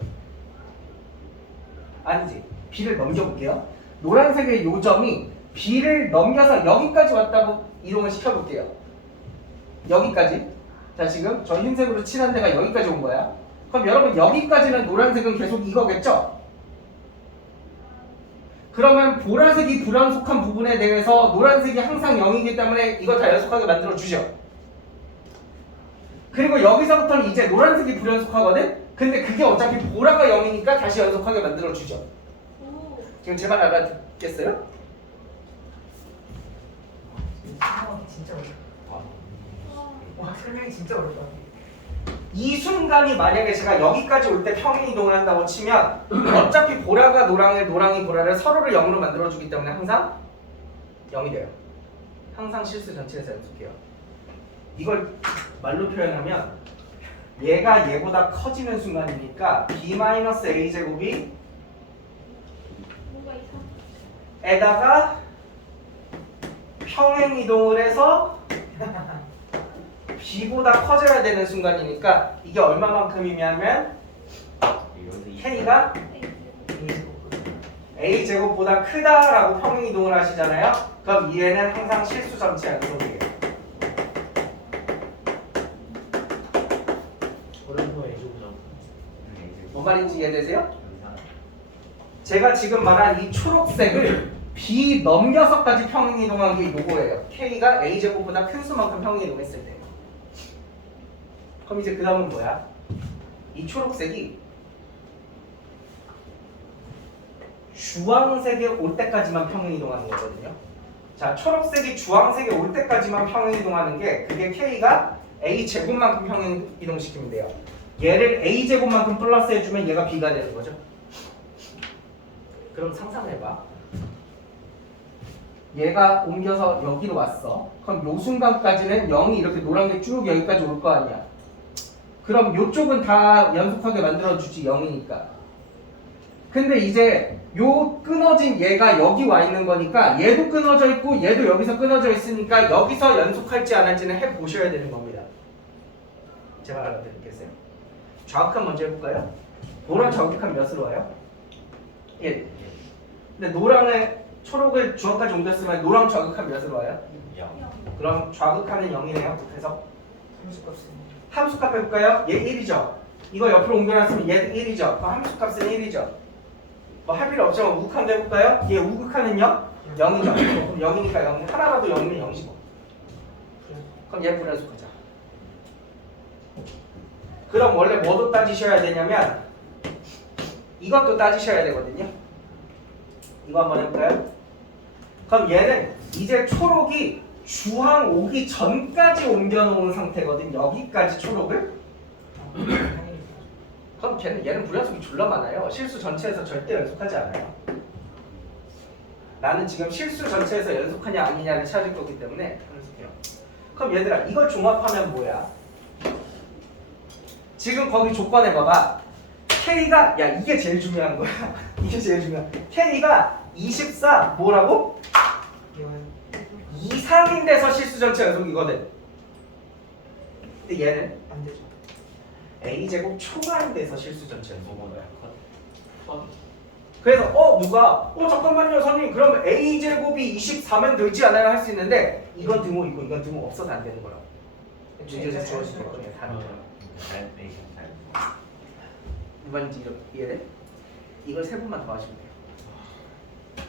아니지, B를 넘겨볼게요. 노란색의 요점이 B를 넘겨서 여기까지 왔다고 이동을 시켜볼게요. 여기까지. 자, 지금 저 흰색으로 칠한 데가 여기까지 온 거야. 그럼 여러분 여기까지는 노란색은 계속 이거겠죠? 그러면 보라색이 불연속한 부분에 대해서 노란색이 항상 0이기 때문에 이거 다 연속하게 만들어 주죠. 그리고 여기서부터는 이제 노란색이 불연속하거든? 근데 그게 어차피 보라가 0이니까 다시 연속하게 만들어 주죠. 지금 제 말 알아듣겠어요? 설명하기 진짜 어렵다. 와 설명이 진짜 어렵다. 이 순간이 만약에 제가 여기까지 올 때 평행 이동을 한다고 치면 어차피 보라가 노랑을, 노랑이 보라를 서로를 0으로 만들어주기 때문에 항상 0이 돼요. 항상 실수 전체에서 연속해요. 이걸 말로 표현하면 얘가 얘보다 커지는 순간이니까 b-a 제곱이 뭔가 이상. 에다가 평행 이동을 해서 b보다 커져야 되는 순간이니까 이게 얼마만큼이냐면 k가 a 제곱보다 크다라고 평행 이동을 하시잖아요. 그럼 얘는 항상 실수 전체 연속이에요. 오른손 A조구나. 뭔 말인지 이해되세요? 제가 지금 말한 이 초록색을 b 넘겨서까지 평행 이동한 게 요거예요. k가 a 제곱보다 큰 수만큼 평행 이동했을 때. 그럼 이제 그 다음은 뭐야? 이 초록색이 주황색에 올 때까지만 평행 이동하는 거거든요. 자, 초록색이 주황색에 올 때까지만 평행 이동하는 게 그게 k가 a 제곱만큼 평행 이동시키면 돼요. 얘를 a 제곱만큼 플러스 해주면 얘가 b가 되는 거죠. 그럼 상상해봐. 얘가 옮겨서 여기로 왔어. 그럼 요 순간까지는 0이 이렇게 노란 게 쭉 여기까지 올 거 아니야. 그럼 요쪽은 다 연속하게 만들어주지 0이니까. 근데 이제 요 끊어진 얘가 여기 와 있는 거니까 얘도 끊어져 있고 얘도 여기서 끊어져 있으니까 여기서 연속할지 안 할지는 해보셔야 되는 겁니다. 제 말 알아듣겠어요? 좌극한 먼저 해볼까요? 노랑 좌극한 몇으로 와요? 1. 근데 노랑을 초록을 주황까지 옮겼으면 노랑 좌극한 몇으로 와요? 그럼 좌극하는 0이네요. 그래서 함수값은 함수값 해볼까요? 얘 1이죠. 이거 옆으로 옮겨놨으면 얘도 1이죠. 그럼 함수값은 1이죠. 뭐 할 필요 없지만 우극한도 해볼까요? 얘 우극하는요? 0이죠. 그럼 0이니까 0. 하나라도 0이면 0이고. 그럼 얘 불연속하자. 그럼 원래 뭐도 따지셔야 되냐면 이것도 따지셔야 되거든요. 이거 한번 해볼까요? 그럼 얘는 이제 초록이 주황 오기 전까지 옮겨놓은 상태거든. 여기까지 초록을. 그럼 얘는 불연속이 졸라 많아요. 실수 전체에서 절대 연속하지 않아요. 나는 지금 실수 전체에서 연속하냐 아니냐를 찾을 거기 때문에 연속해요. 그럼 얘들아 이걸 종합하면 뭐야? 지금 거기 조건에 봐봐. K가 야 이게 제일 중요한 거야. 이게 제일 중요한. K가 24 뭐라고? 이상인 데서 실수 전체 연속이거든. 근데 얘는 안 되죠. a 제곱 초과인 데서 실수 전체 연속인 거야. 컷. 그래서 누가 잠깐만요 선생님 그럼 a 제곱이 24면 되지 않아요 할 수 있는데 이건 등호이고 이건 등호 없어서 안 되는 거라고. 문제에서 주어진 거거든요. 다른 거. 이번인지 이해돼? 이걸 세 번만 더 하시면 돼요.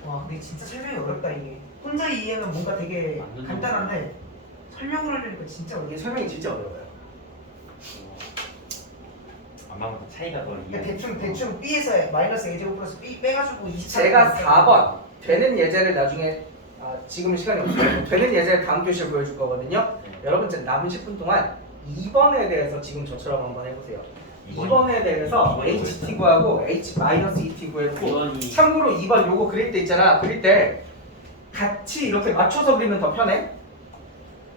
와, 근데 진짜 설명이 어렵다 이게. 혼자 이해하면 뭔가 되게 맞는 간단한데 설명을 하려니까 진짜 이게 어렵네. 설명이 진짜 어려워요. 아마 차이가 더 그러니까 대충 B에서 마이너스 A 제곱 플러스 B 빼가지고 24. 제가 4번 되는 예제를 나중에 지금은 시간이 없어요. 되는 예제를 다음 교시에 보여줄 거거든요. 여러분 남은 10분 동안 2번에 대해서 지금 저처럼 한번 해보세요. 2번에 대해서 HT 구하고 H-ET 구했고 이번이 참고로 2번 요거 그릴 때 있잖아. 그릴 때 같이 이렇게 맞춰서 그리면 더 편해.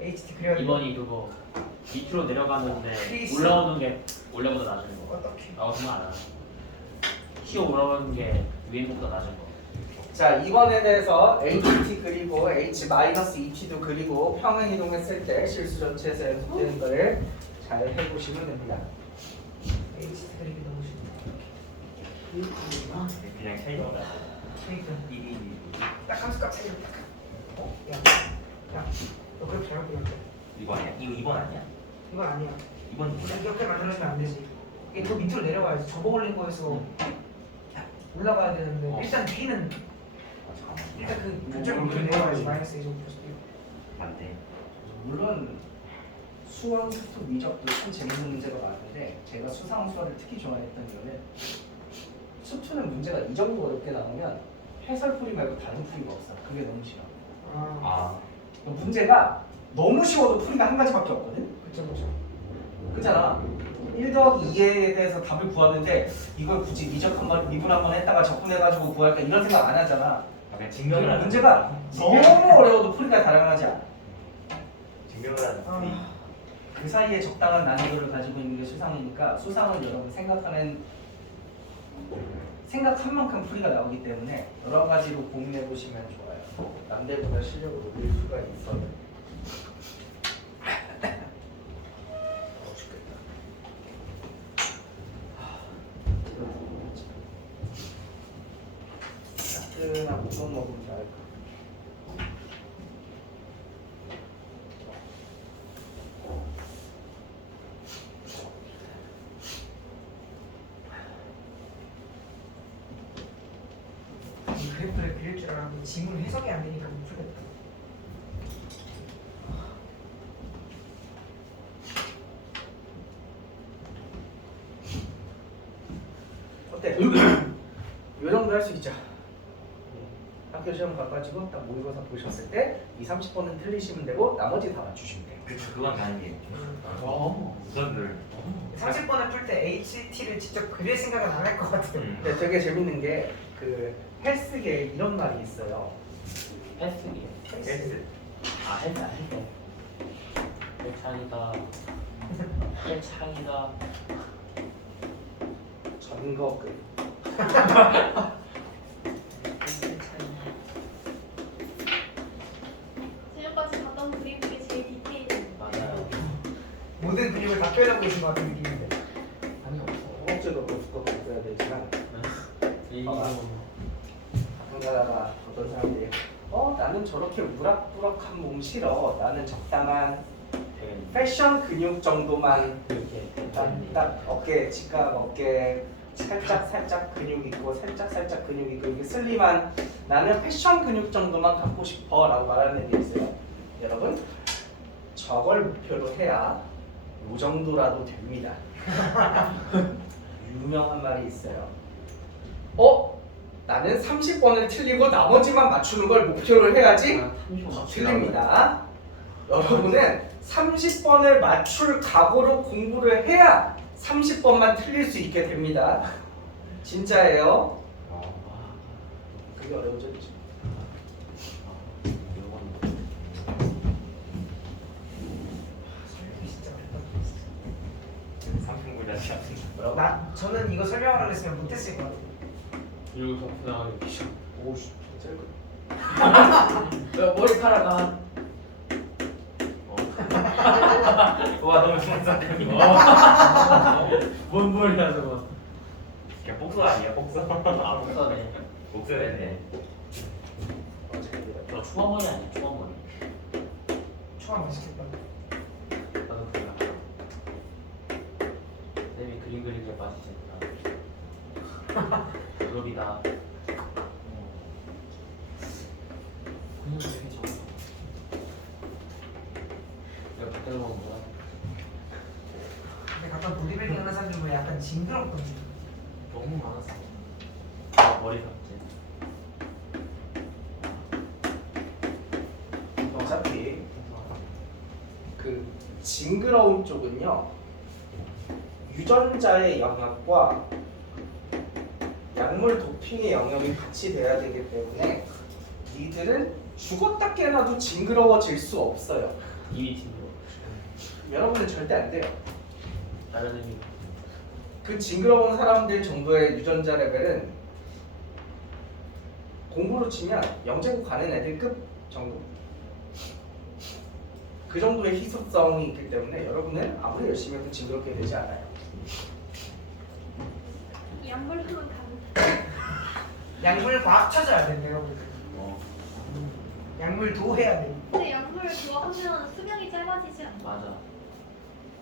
HT 그려야 돼. 이번이 그거 밑으로 내려가는데 크리스. 올라오는 게 원래보다 낮은 거. 어떻게? 라고 생각 안 하나? 키어 올라오는 게 위에 것보다 낮은 거. 자 2번에 대해서 HT 그리고 H-ET도 그리고 평행 이동했을 때 실수 전체에서 연속되는 거를 잘 해보시면 됩니다. HT 그리기 너무 쉽다. 그냥 차이가 나. 그러니까 딱 함수값 차이. 야, 너 그렇게 잘못 그렸대. 이거 아니야? 이거 2번 아니야? 이건 아니야. 2번 뭐야? 이렇게 만들어주면 안 되지. 이게 더 밑으로 내려가야지. 접어 올린 거에서 올라가야 되는데 일단 B는 잠깐만. 일단 그 교점 밑으로 내려가야지. 마이너스 A 제곱 플러스 B. 맞네. 물론 수원 스토 미적도 참 재밌는 문제가 많은데 제가 수상수어를 특히 좋아했던 이유는 수투는 문제가 이 정도 어렵게 나오면 해설풀이 말고 다른 풀이가 없어. 그게 너무 싫어. 아. 문제가 너무 쉬워도 풀이가 한 가지밖에 없거든. 그쵸. 그잖아. 1 더하기 2에 대해서 답을 구하는데 이걸 굳이 미분 한번 했다가 적분해가지고 구할까 이런 생각 안 하잖아. 약간 증명을 하는 문제가 너무 어려워도 풀이가 다양하지 않아. 증명을 하는 아. 그 사이에 적당한 난이도를 가지고 있는 게 수상이니까 수상은 여러분 생각한 만큼 풀이가 나오기 때문에 여러 가지로 고민해 보시면 좋아요. 남들보다 실력을 올릴 수가 있어요. 따끈한 우동 먹으면 나을까? 이 그래프를 그릴 줄 알았는데 지문 해석이 안 되니까 못 풀겠다. 어때? 이 정도 할 수 있죠. 학교 시험 가가지고 딱 모의고사 보셨을 때 이 30번은 틀리시면 되고 나머지 다 맞추시면 돼요. 그쵸 그건 다행이에요. 우선들 30번을 풀 때 HT를 직접 그릴 생각은 안 할 것 같아요. 근데 되게 재밌는 게 그 헬스계에 이런 말이 있어요. 헬스기. 헬스 아 헬스. 헬창이다. 헬창이다. 전거근. 지금까지 봤던 그림 중에 제일 디테일해. 맞아요. 모든 근육을 다 표현하고 있는 것 같은 느낌인데. 아니 없어. 허벅지도 볼수가 있어야 되지만 이거 가끔 가다가 어떤 사람들이 나는 저렇게 우락부락한 몸 싫어. 나는 적당한 패션 근육 정도만 이렇게 딱 어깨 직각 어깨 살짝 근육 있고 살짝 근육 있고 이렇게 슬림한 나는 패션 근육 정도만 갖고 싶어라고 말하는 게 있어요. 여러분 저걸 목표로 해야 이 정도라도 됩니다. 유명한 말이 있어요. 나는 30번을 틀리고 나머지만 맞추는 걸 목표로 해야지 틀립니다. 여러분은 30번을 맞출 각오로 공부를 해야 30번만 틀릴 수 있게 됩니다. 진짜예요. 그게 어려워졌지. 설명이 진짜 어렵다. 삼성물자식 뭐라고? 저는 이거 설명하라고 했으면 못했을 것 같아요. 이러고 덕분에 귀신. 오씨, 짧고. 머리카락 한. 와 너무 상상력이 뭔 머리야 저거. 그냥 복서 아니야 복서 아 복사네. 복서네 저 초밥머리 아니야 초밥머리. 초밥 맛있겠다. 나도 그냥. 쌤이 그림 그리는 게 빠지셨다. 그룹이다. 그냥 되게 적어. 내가 그때 먹은 거야. 근데 가끔 보디빌딩 하는 사람들 보면 약간 징그럽거든요. 너무 많아서. 머리 삭제. 어차피 그 징그러운 쪽은요 유전자의 영역과 약물 도핑의 영역이 같이 돼야 되기 때문에 니들은 죽었다 깨어나도 징그러워질 수 없어요. 이미 친구. 여러분은 절대 안 돼요. 다른 의미. 그 징그러운 사람들 정도의 유전자 레벨은 공부로 치면 영재고 가는 애들 급 정도. 그 정도의 희소성이 있기 때문에 여러분은 아무리 열심히 해도 징그럽게 되지 않아요. 약물로는 가능. 약물 과학 찾아야 된대요. 약물 도해야 돼. 근데 약물 좋아하면 수명이 짧아지지 않나? 맞아.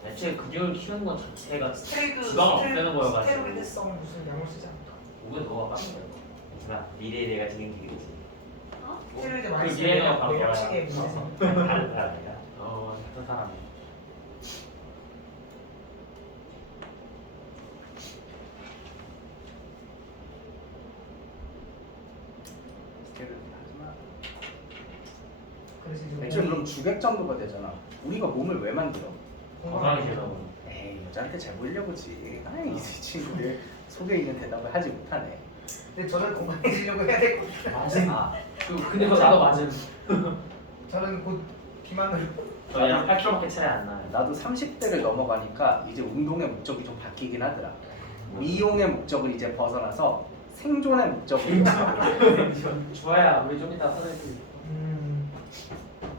애초에 근육을 키우는 것 자체가 스테로이드 지방을 없애는 거여가지고. 스테로이드성 무슨 약물 쓰지 않을까? 오게 너가 빠진 거야. 나 미래의 내가 책임지겠지 어? 스테로이드 그 많이 미래가 쓰면 바로 뇌력식에 너야. 문제 생겨. 다른 사람이야 같은 사람이야. 그래서 이제 애초에 그럼 주객 정도가 되잖아. 우리가 몸을 왜 만들어? 건강해지려고. 에이 여자한테 잘 보이려고지. 아이 이 친구들 속에 있는 대답을 하지 못하네. 근데 저는 건강해지려고 해야 될 것 같아요. 아, 근데 그거 나도 맞음. 저는 곧 비만으로. 저희랑 8kg밖에 차이 안 나요. 나도 30대를 넘어가니까 이제 운동의 목적이 좀 바뀌긴 하더라. 미용의 목적을 이제 벗어나서 생존의 목적으로. 좋아야 우리 좀 이따 사장님.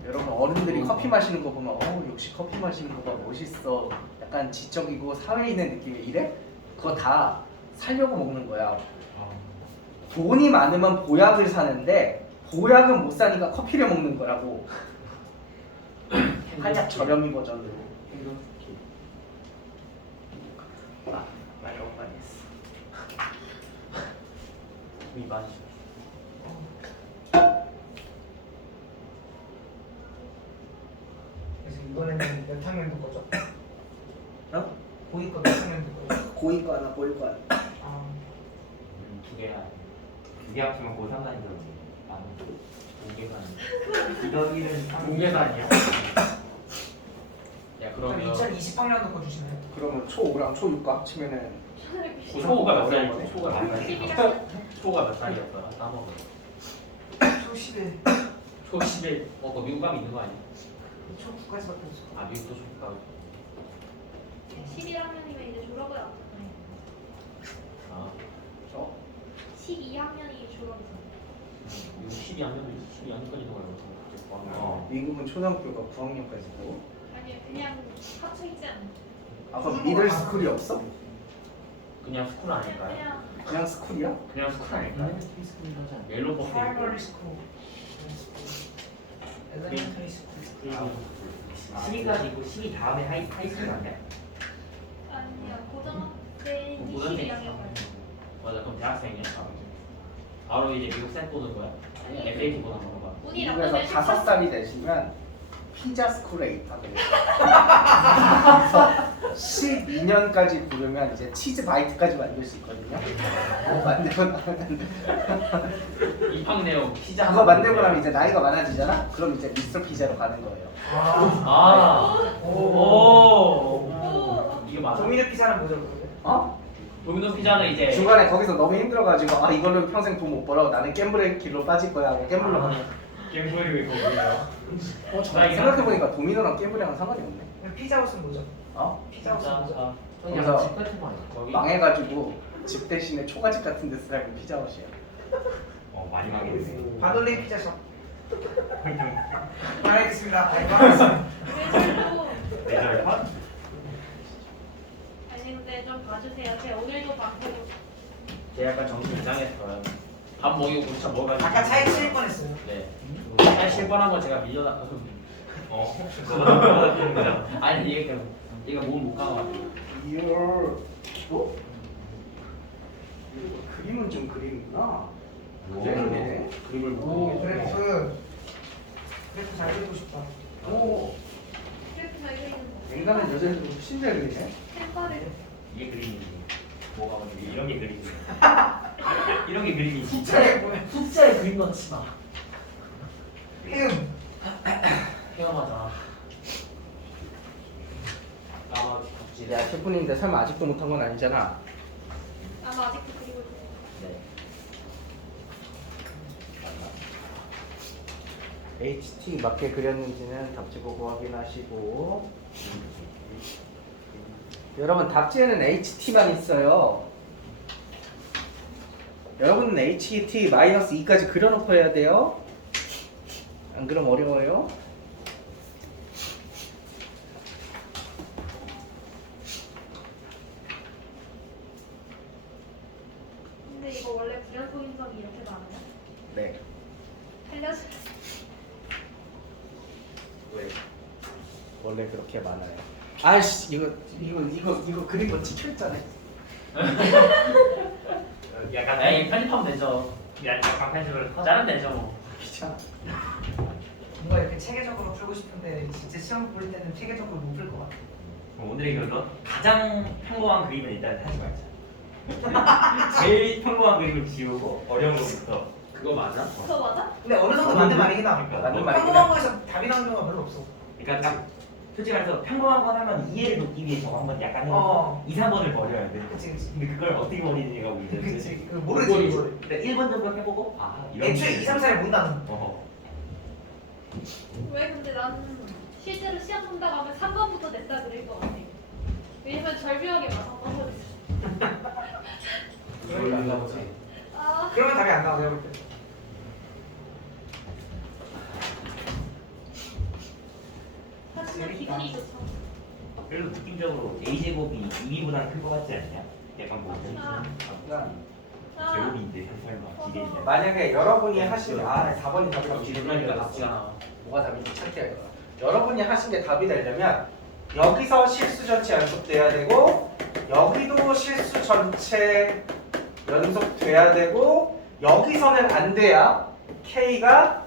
여러분 어른들이 커피 마시는 거 보면 역시 커피 마시는 거가 멋있어. 약간 지적이고 사회에 있는 느낌이 이래? 그거 다 살려고 먹는 거야. 돈이 많으면 보약을 사는데 보약은 못 사니까 커피를 먹는 거라고. 한약 저렴이 버전으로. 말 너무 많이 했어. 이 맛이. 그래서 이번에는 몇 학년도 거죠? 어? 고위 거몇 학년도 거죠? 고이 거 하나 보일 거 하나. 아, 두 개야. 두개 합치면 고3 다니는 거지. 두 개가 아니야. 이더기는 두 개가 아니야. 야 그럼 그러면 2020학년도 거 주시나요? 그러면 초5랑 초6과 합치면은 초가 몇 살이지? 초가 몇 아, 살이야? 초가 몇 살이었더라? 까먹어. 초 10일, 초 10일. 그 미국 가면 있는 거 아니야? 초 9까지밖에 없어. 아 미국도 초가. 11학년이면 이제 졸업을 안 해. 아 12학년이 졸업이잖아. 미국 12학년까지도 가요. 미국은 초등학교가 9학년까지고. 아니 그냥 합쳐 있지 않아. 아 그럼 미들 스쿨이 없어? 그냥 스쿨 아닐까요? 그냥 그냥 스쿨이야? 그냥 스쿨 아닐까요? 옐로우 버스 프라이머리 스쿨, 엘레멘터리 스쿨. 시기까지 있고 시기 다음에 하이스쿨 아니야? 아니야 고등학생 12학년 맞아 그럼 대학생이야? 바로 이제 미국 생 보는 거야? 아니 FAT 보는 건가? 운이랑 미국에서 5살이 되시면 피자 스쿨에 입학을 해요. 그래서 12년까지 부르면 이제 치즈 바이트까지 만들 수 있거든요. 그거 만들고 나면 입학 내용 피자 그거 만들고 나면 이제 나이가 많아지잖아? 그럼 이제 미스터 피자로 가는 거예요. 오. 이게 맞아? 도미노 피자는 뭐죠, 그러면? 어? 도미노 피자는 이제 중간에 거기서 너무 힘들어가지고 아 이걸로 평생 돈 못 벌어 나는 갬블의 길로 빠질 거야 하고 갬블로 가는 갬블이 왜 거기야? 생각해보니까 도미노랑 갬블이랑 상관이 없네. 그럼 피자헛은 뭐죠? 어? 피자헛은 뭐죠? 그래서 집 같은 거 아니야? 거기 망해가지고 집 대신에 초가집 같은 데 쓰라고 피자헛이야. 많이 망했네. 바돌레 피자숍. 알겠습니다. 알겠습니다. 그래도 내절 판? 아니 근데 좀 봐주세요. 제 오늘도 방송 제 약간 정신 이상했어요. 밥 먹이고 고추 먹어가지고 아까 차에 칠 뻔했어요. 네. 차에 실 뻔한 거 제가 밀려나 너가 되는 거야? 아니 얘가 몸을 못 가가지고 이얼 어? 그림은 좀 그리는구나. 그래? 그림을 못 오, 보겠어. 그래프 잘 그리고 싶다. 오, 이렇게 잘 그리는 거. 인간은 여자들도 훨씬 잘 그리네. 펜팔을 이게 그림이지. 뭐가 어디 이런 게 그림이지. 이런 게 그림이지. 숫자에 뭐야? 숫자에 그림 넣지 마. 해음. 헤어마자. 까마귀 덕질. 야 셰프님인데 설마 아직도 못한 건 아니잖아. 아마 아직도 그리고 있어요. 네. HT 맞게 그렸는지는 답지 보고 확인하시고. 여러분 답지에는 HT만 있어요. 여러분은 HT-2까지 그려놓고 해야 돼요. 안 그럼 어려워요. 근데 이거 원래 불연속 인성이 이렇게 많아요? 네. 살려주세요. 왜? 원래 그렇게 많아요. 아이씨 이거 그린 거 찍혔잖아. 약간 에이 편집하면 되죠. 약간 편집을 짜면 되죠 뭐. 귀찮아. 뭔가 이렇게 체계적으로 풀고 싶은데 진짜 시험 볼 때는 체계적으로 못 풀 것 같아. 오늘의 결론 가장 평범한 그림은 일단 하지 말자. 제일 평범한 그림을 지우고 어려운 거부터. 그거 맞아? 그거 맞아? 근데 어느 정도 맞는 말이긴 하다. 그러니까 맞는 말이긴 평범한 거에서 답이 나오는 경우가 별로 없어. 그러니까 딱 솔직히 말해서 평범한 건 하면 이해를 돕기 위해 저거 한번 약간 해서 어. 2, 3번을 버려야 돼. 그치 그치. 근데 그걸 어떻게 버리느냐가 문제지. 그치. 그 모르지 이거를. 근데 1번 정도 해보고 이런 애초에 2, 3, 4를 모른다는. 왜 근데 나는 실제로 시험 본다고 하면 3번부터 냈다 그럴 것 같아. 왜냐면 절묘하게 맞았거든. 그러니까 안 나오지. 아, 그러면 답이 안 나와 내가 볼 때. 하지만 기분이 좋죠. 그래도 느낌적으로 a제곱이 2b보다는 큰 거 같지 않냐? 약간 뭐 아. 약간 제곱인데 설마 기계인데. 만약에 여러분이 하신 4번이 답이라고 이러니까 답지가 나와. 뭐가 답인지 찾게 할 거야. 여러분이 하신 게 답이 되려면 여기서 실수 전체 연속돼야 되고 여기도 실수 전체 연속돼야 되고 여기서는 안 돼야 K가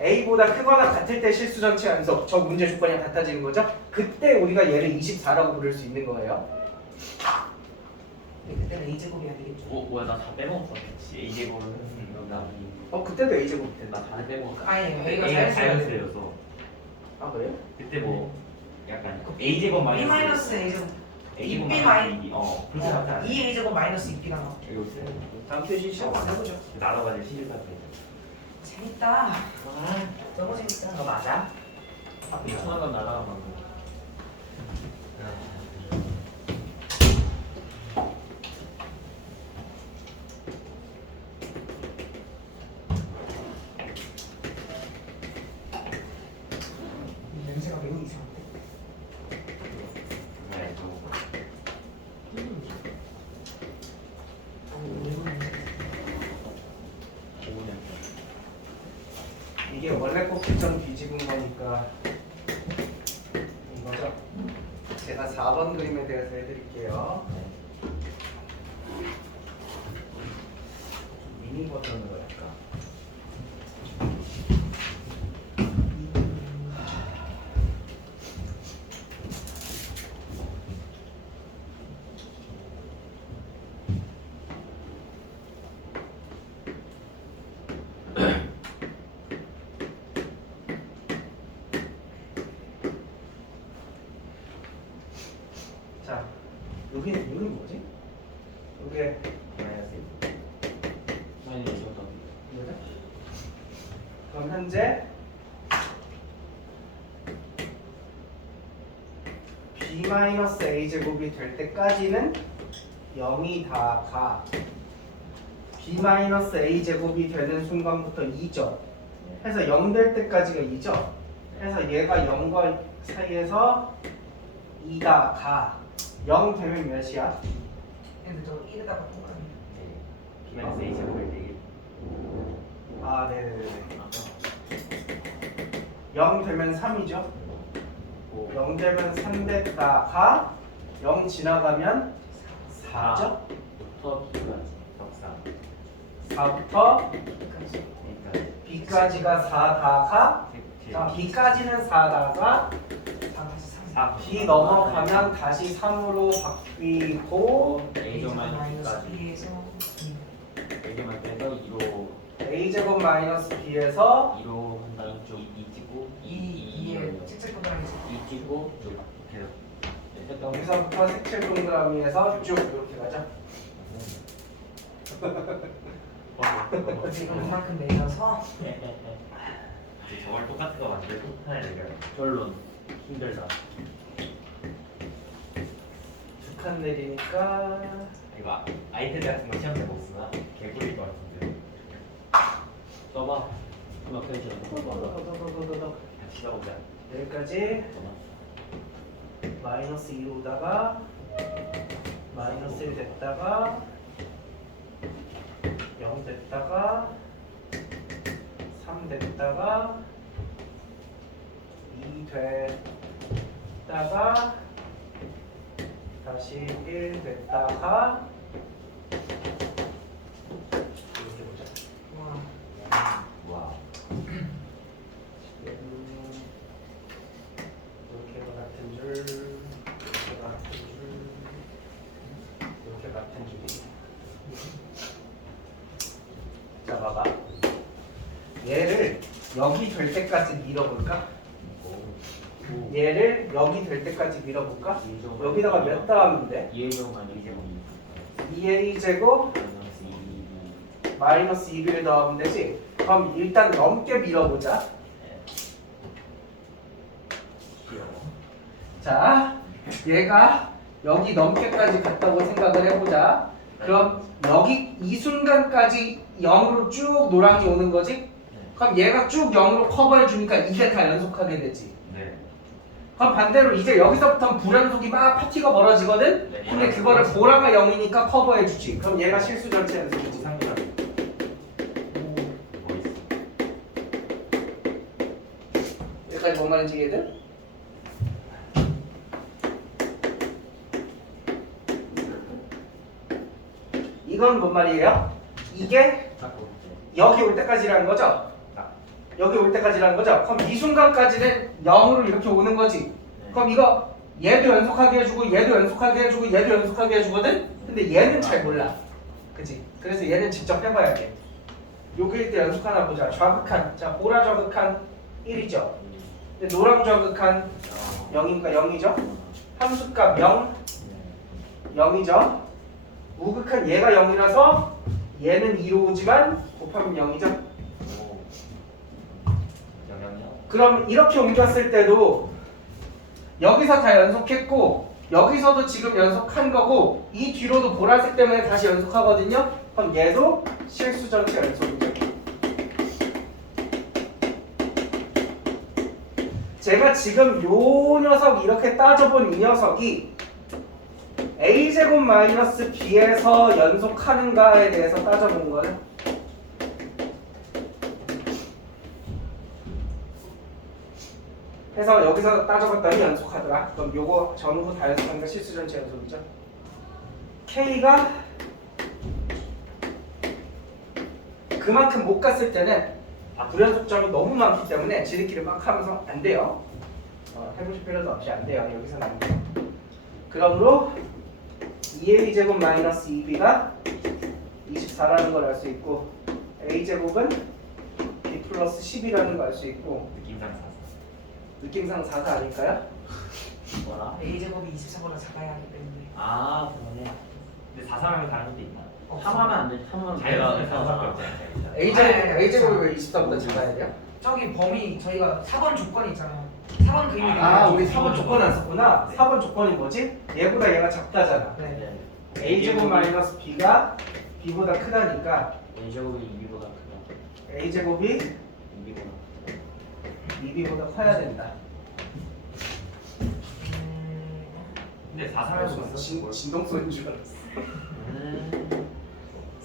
A보다 크거나 같을 때 실수 전체 연속 저 문제 조건이랑 같아지는 거죠? 그때 우리가 얘를 24라고 부를 수 있는 거예요. 근데 그때는 A제곱이 안 되겠죠. 뭐야 나 다 빼먹었어. 그치 a제곱은 그때도 A제곱이 된다. 나다 빼먹었어. 아니에요. A가 a가 자연수여야 돼. 자연수여서 아 그래요? 그때 뭐 약간 a제곱 B 마이너스 마이너스 A제곱. a제곱 B 마이너스 2 그렇게 나왔지 않아? 2A제곱 마이너스 2B가 나와. 이거 있어요. 다음 표시 시험 안 해보죠. 나눠가지고 시집살게. 재밌다. 너무 재밌다. 너 맞아? 천하가 날아간 방금. 냄새가 매우 이상한데. 네, 저 이게 원래 꼭지점 뒤집은 거니까 이거죠? 제가 4번 그림에 대해서 해드릴게요. 미니 버전으로 할까? 자, 여기는 뭐지? 이게 많이 지웠다. 이거죠? 그럼 현재 b-a 제곱이 될 때까지는 0이 다 가. b-a 제곱이 되는 순간부터 2죠. 해서 0 될 때까지가 2죠. 해서 얘가 0과 사이에서 2가 가. 0 되면 몇이야? 근데 저 1에다가 똑같네. 비마이너스 a제곱일 때 아, 네네네. 0 되면 3이죠. 0 되면 3 됐다가 0 지나가면 4죠. 부터 비까지. 덕사 4부터 여기까지. 그러니까 b까지가 4다가 자, b까지는 4다가 4 다시 3. 4 b 넘어가면 다시 3으로 바뀌고 A점만 마이너스 비까지. B에서 A점만 빼서 2로 a제곱 마이너스 b에서 2로 한 다음 쪽 2 찍고 2에 찝찝거리면서 2 찍고 쭉 계속 됐다. 여기서부터 색칠 동그라미에서 쭉 이렇게 가자. 지금 그만큼 내려서 이제 저걸 똑같은 거 만들고 하나 내가 결론 힘들다. 두 칸 내리니까 이거 아이패드 같은 거 시험 때 못 쓰나? 개꿀일 것 같은데 써봐. 음악 페이지. 더더더더더더더 같이 써보자. 여기까지 마이너스 2로다가 마이너스 1 됐다가 0 됐다가 3 됐다가 2 됐다가 다시 1 됐다가 이렇게 보자. 와 와 이렇게 같은 줄, 이렇게 같은 줄, 이렇게 같은 줄이. 자, 봐봐. 얘를 여기 될 때까지 밀어볼까? 얘를 여기 될 때까지 밀어볼까? 2제곱 여기다가 몇 더하면 돼? 2a제곱 마이너스 2제곱 2a제곱 마이너스 마이너스 2b 2b를 더하면 되지? 그럼 일단 넘게 밀어보자. 자, 얘가 여기 넘게까지 갔다고 생각을 해보자. 그럼 여기 이 순간까지 0으로 쭉 노랑이 오는 거지? 그럼 얘가 쭉 0으로 커버해 주니까 이게 다 연속하게 되지. 네. 그럼 반대로 이제 여기서부터 불연속이 막 파티가 벌어지거든? 네. 근데 그거를 보라가 0이니까 커버해 주지. 그럼 얘가 실수 전체 연속이지. 상대가 뭐 있어? 여기까지 뭔 말인지 이해돼? 이건 뭔 말이에요? 이게 여기 올 때까지라는 거죠? 여기 올 때까지라는 거죠? 그럼 이 순간까지는 0으로 이렇게 오는 거지. 그럼 이거 얘도 연속하게 해주고 얘도 연속하게 해주고 얘도 연속하게 해주거든? 근데 얘는 잘 몰라. 그치? 그래서 얘는 직접 해봐야 돼. 여기일 때 연속하나 보자. 좌극한. 자, 보라 좌극한 1이죠. 근데 노랑 좌극한 0이니까 0이죠. 함수값 0, 0이죠. 우극한 얘가 0이라서 얘는 2로 오지만 곱하면 0이죠. 영향력. 그럼 이렇게 옮겼을 때도 여기서 다 연속했고 여기서도 지금 연속한 거고 이 뒤로도 보라색 때문에 다시 연속하거든요. 그럼 얘도 실수 전체 연속이죠. 제가 지금 요 녀석 이렇게 따져본 이 녀석이 a제곱 마이너스 b에서 연속하는가에 대해서 따져본 거는 해서 여기서 따져봤더니 연속하더라. 그럼 요거 전부 다 연속하니까 실수 전체 연속이죠. K가 그만큼 못 갔을 때는 불연속점이 너무 많기 때문에 지들끼리 막 하면서 안 돼요. 해보실 필요도 없이 안 돼요. 여기서는 안 돼요. 그러므로 2a제곱 마이너스 2b가 24라는 걸 알 수 있고 a제곱은 b 플러스 10이라는 걸 알 수 있고 느낌상 4. 느낌상 4가 아닐까요? 뭐라? A 제곱이 24보다 작아야 하기 때문에. 아 그러네. 근데 4사하면 다른 것도 있나? 함하면 안 돼. 함하면 자연스럽게 4사밖에 없잖아. a제곱이 왜 24보다 작아야 돼요? 저기 범위 저희가 4번 조건이 있잖아요. 4번 그림이 아 우리 4번 조건 안 썼구나. 4번 조건이 뭐지? 얘보다 얘가 작다잖아. 네. a제곱 마이너스 b가 b보다 크다니까 a제곱이 2b보다 크다. a제곱이 2b보다 2b보다 커야 된다. 근데 4사면 진동 소리인 줄 알았어. 음.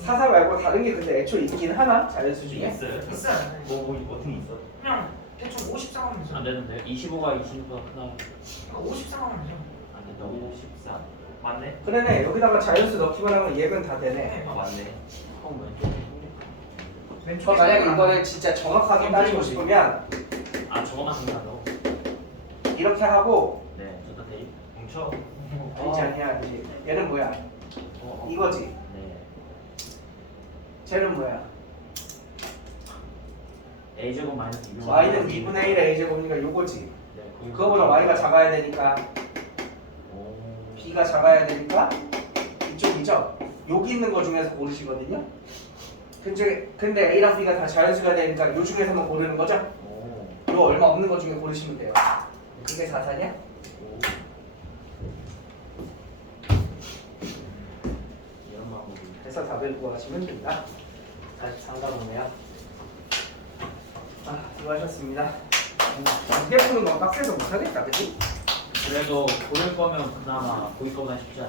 4사 말고 다른 게 근데 애초에 있긴 하나? 자연수 중에? 있어요. 있어요. 뭐 어떻게 있어? 그냥 대충 50 하면 되죠. 안 되는데 25가 20보다 크다. 50 하면 되죠. 안 된다. 54. 맞네. 그러네. 여기다가 자연수 넣기만 하면 얘는 다 되네. 아 맞네. 처음 왼쪽. 왼쪽에 만약에 이거를 진짜 정확하게 따지고 싶으면 아 저거만 생각하고. 이렇게 하고 네. 저도 대입. 뭉쳐. 아니지 아니야 아니지. 얘는 뭐야? 이거지. 네. 쟤는 뭐야? a제곱 마이너스 2. y는 2분의 1의 a제곱이니까 요거지. 네. 그거보다 y가 작아야 되니까 오. b가 작아야 되니까 이쪽이죠. 여기 있는 거 중에서 고르시거든요. 근데 a랑 b가 다 자연수가 되니까 요 중에서만 고르는 거죠. 오. 요 얼마 없는 거 중에 고르시면 돼요. 그게 4사냐? 오. 이런 마음으로. 그래서 답을 구하시면 됩니다. 다시 상담 오네요. 수고하셨습니다. 이게 푸는 건 빡세서 못하겠다, 그치? 그래도 고를 거면 그나마 고일 거보다 쉽지 않아.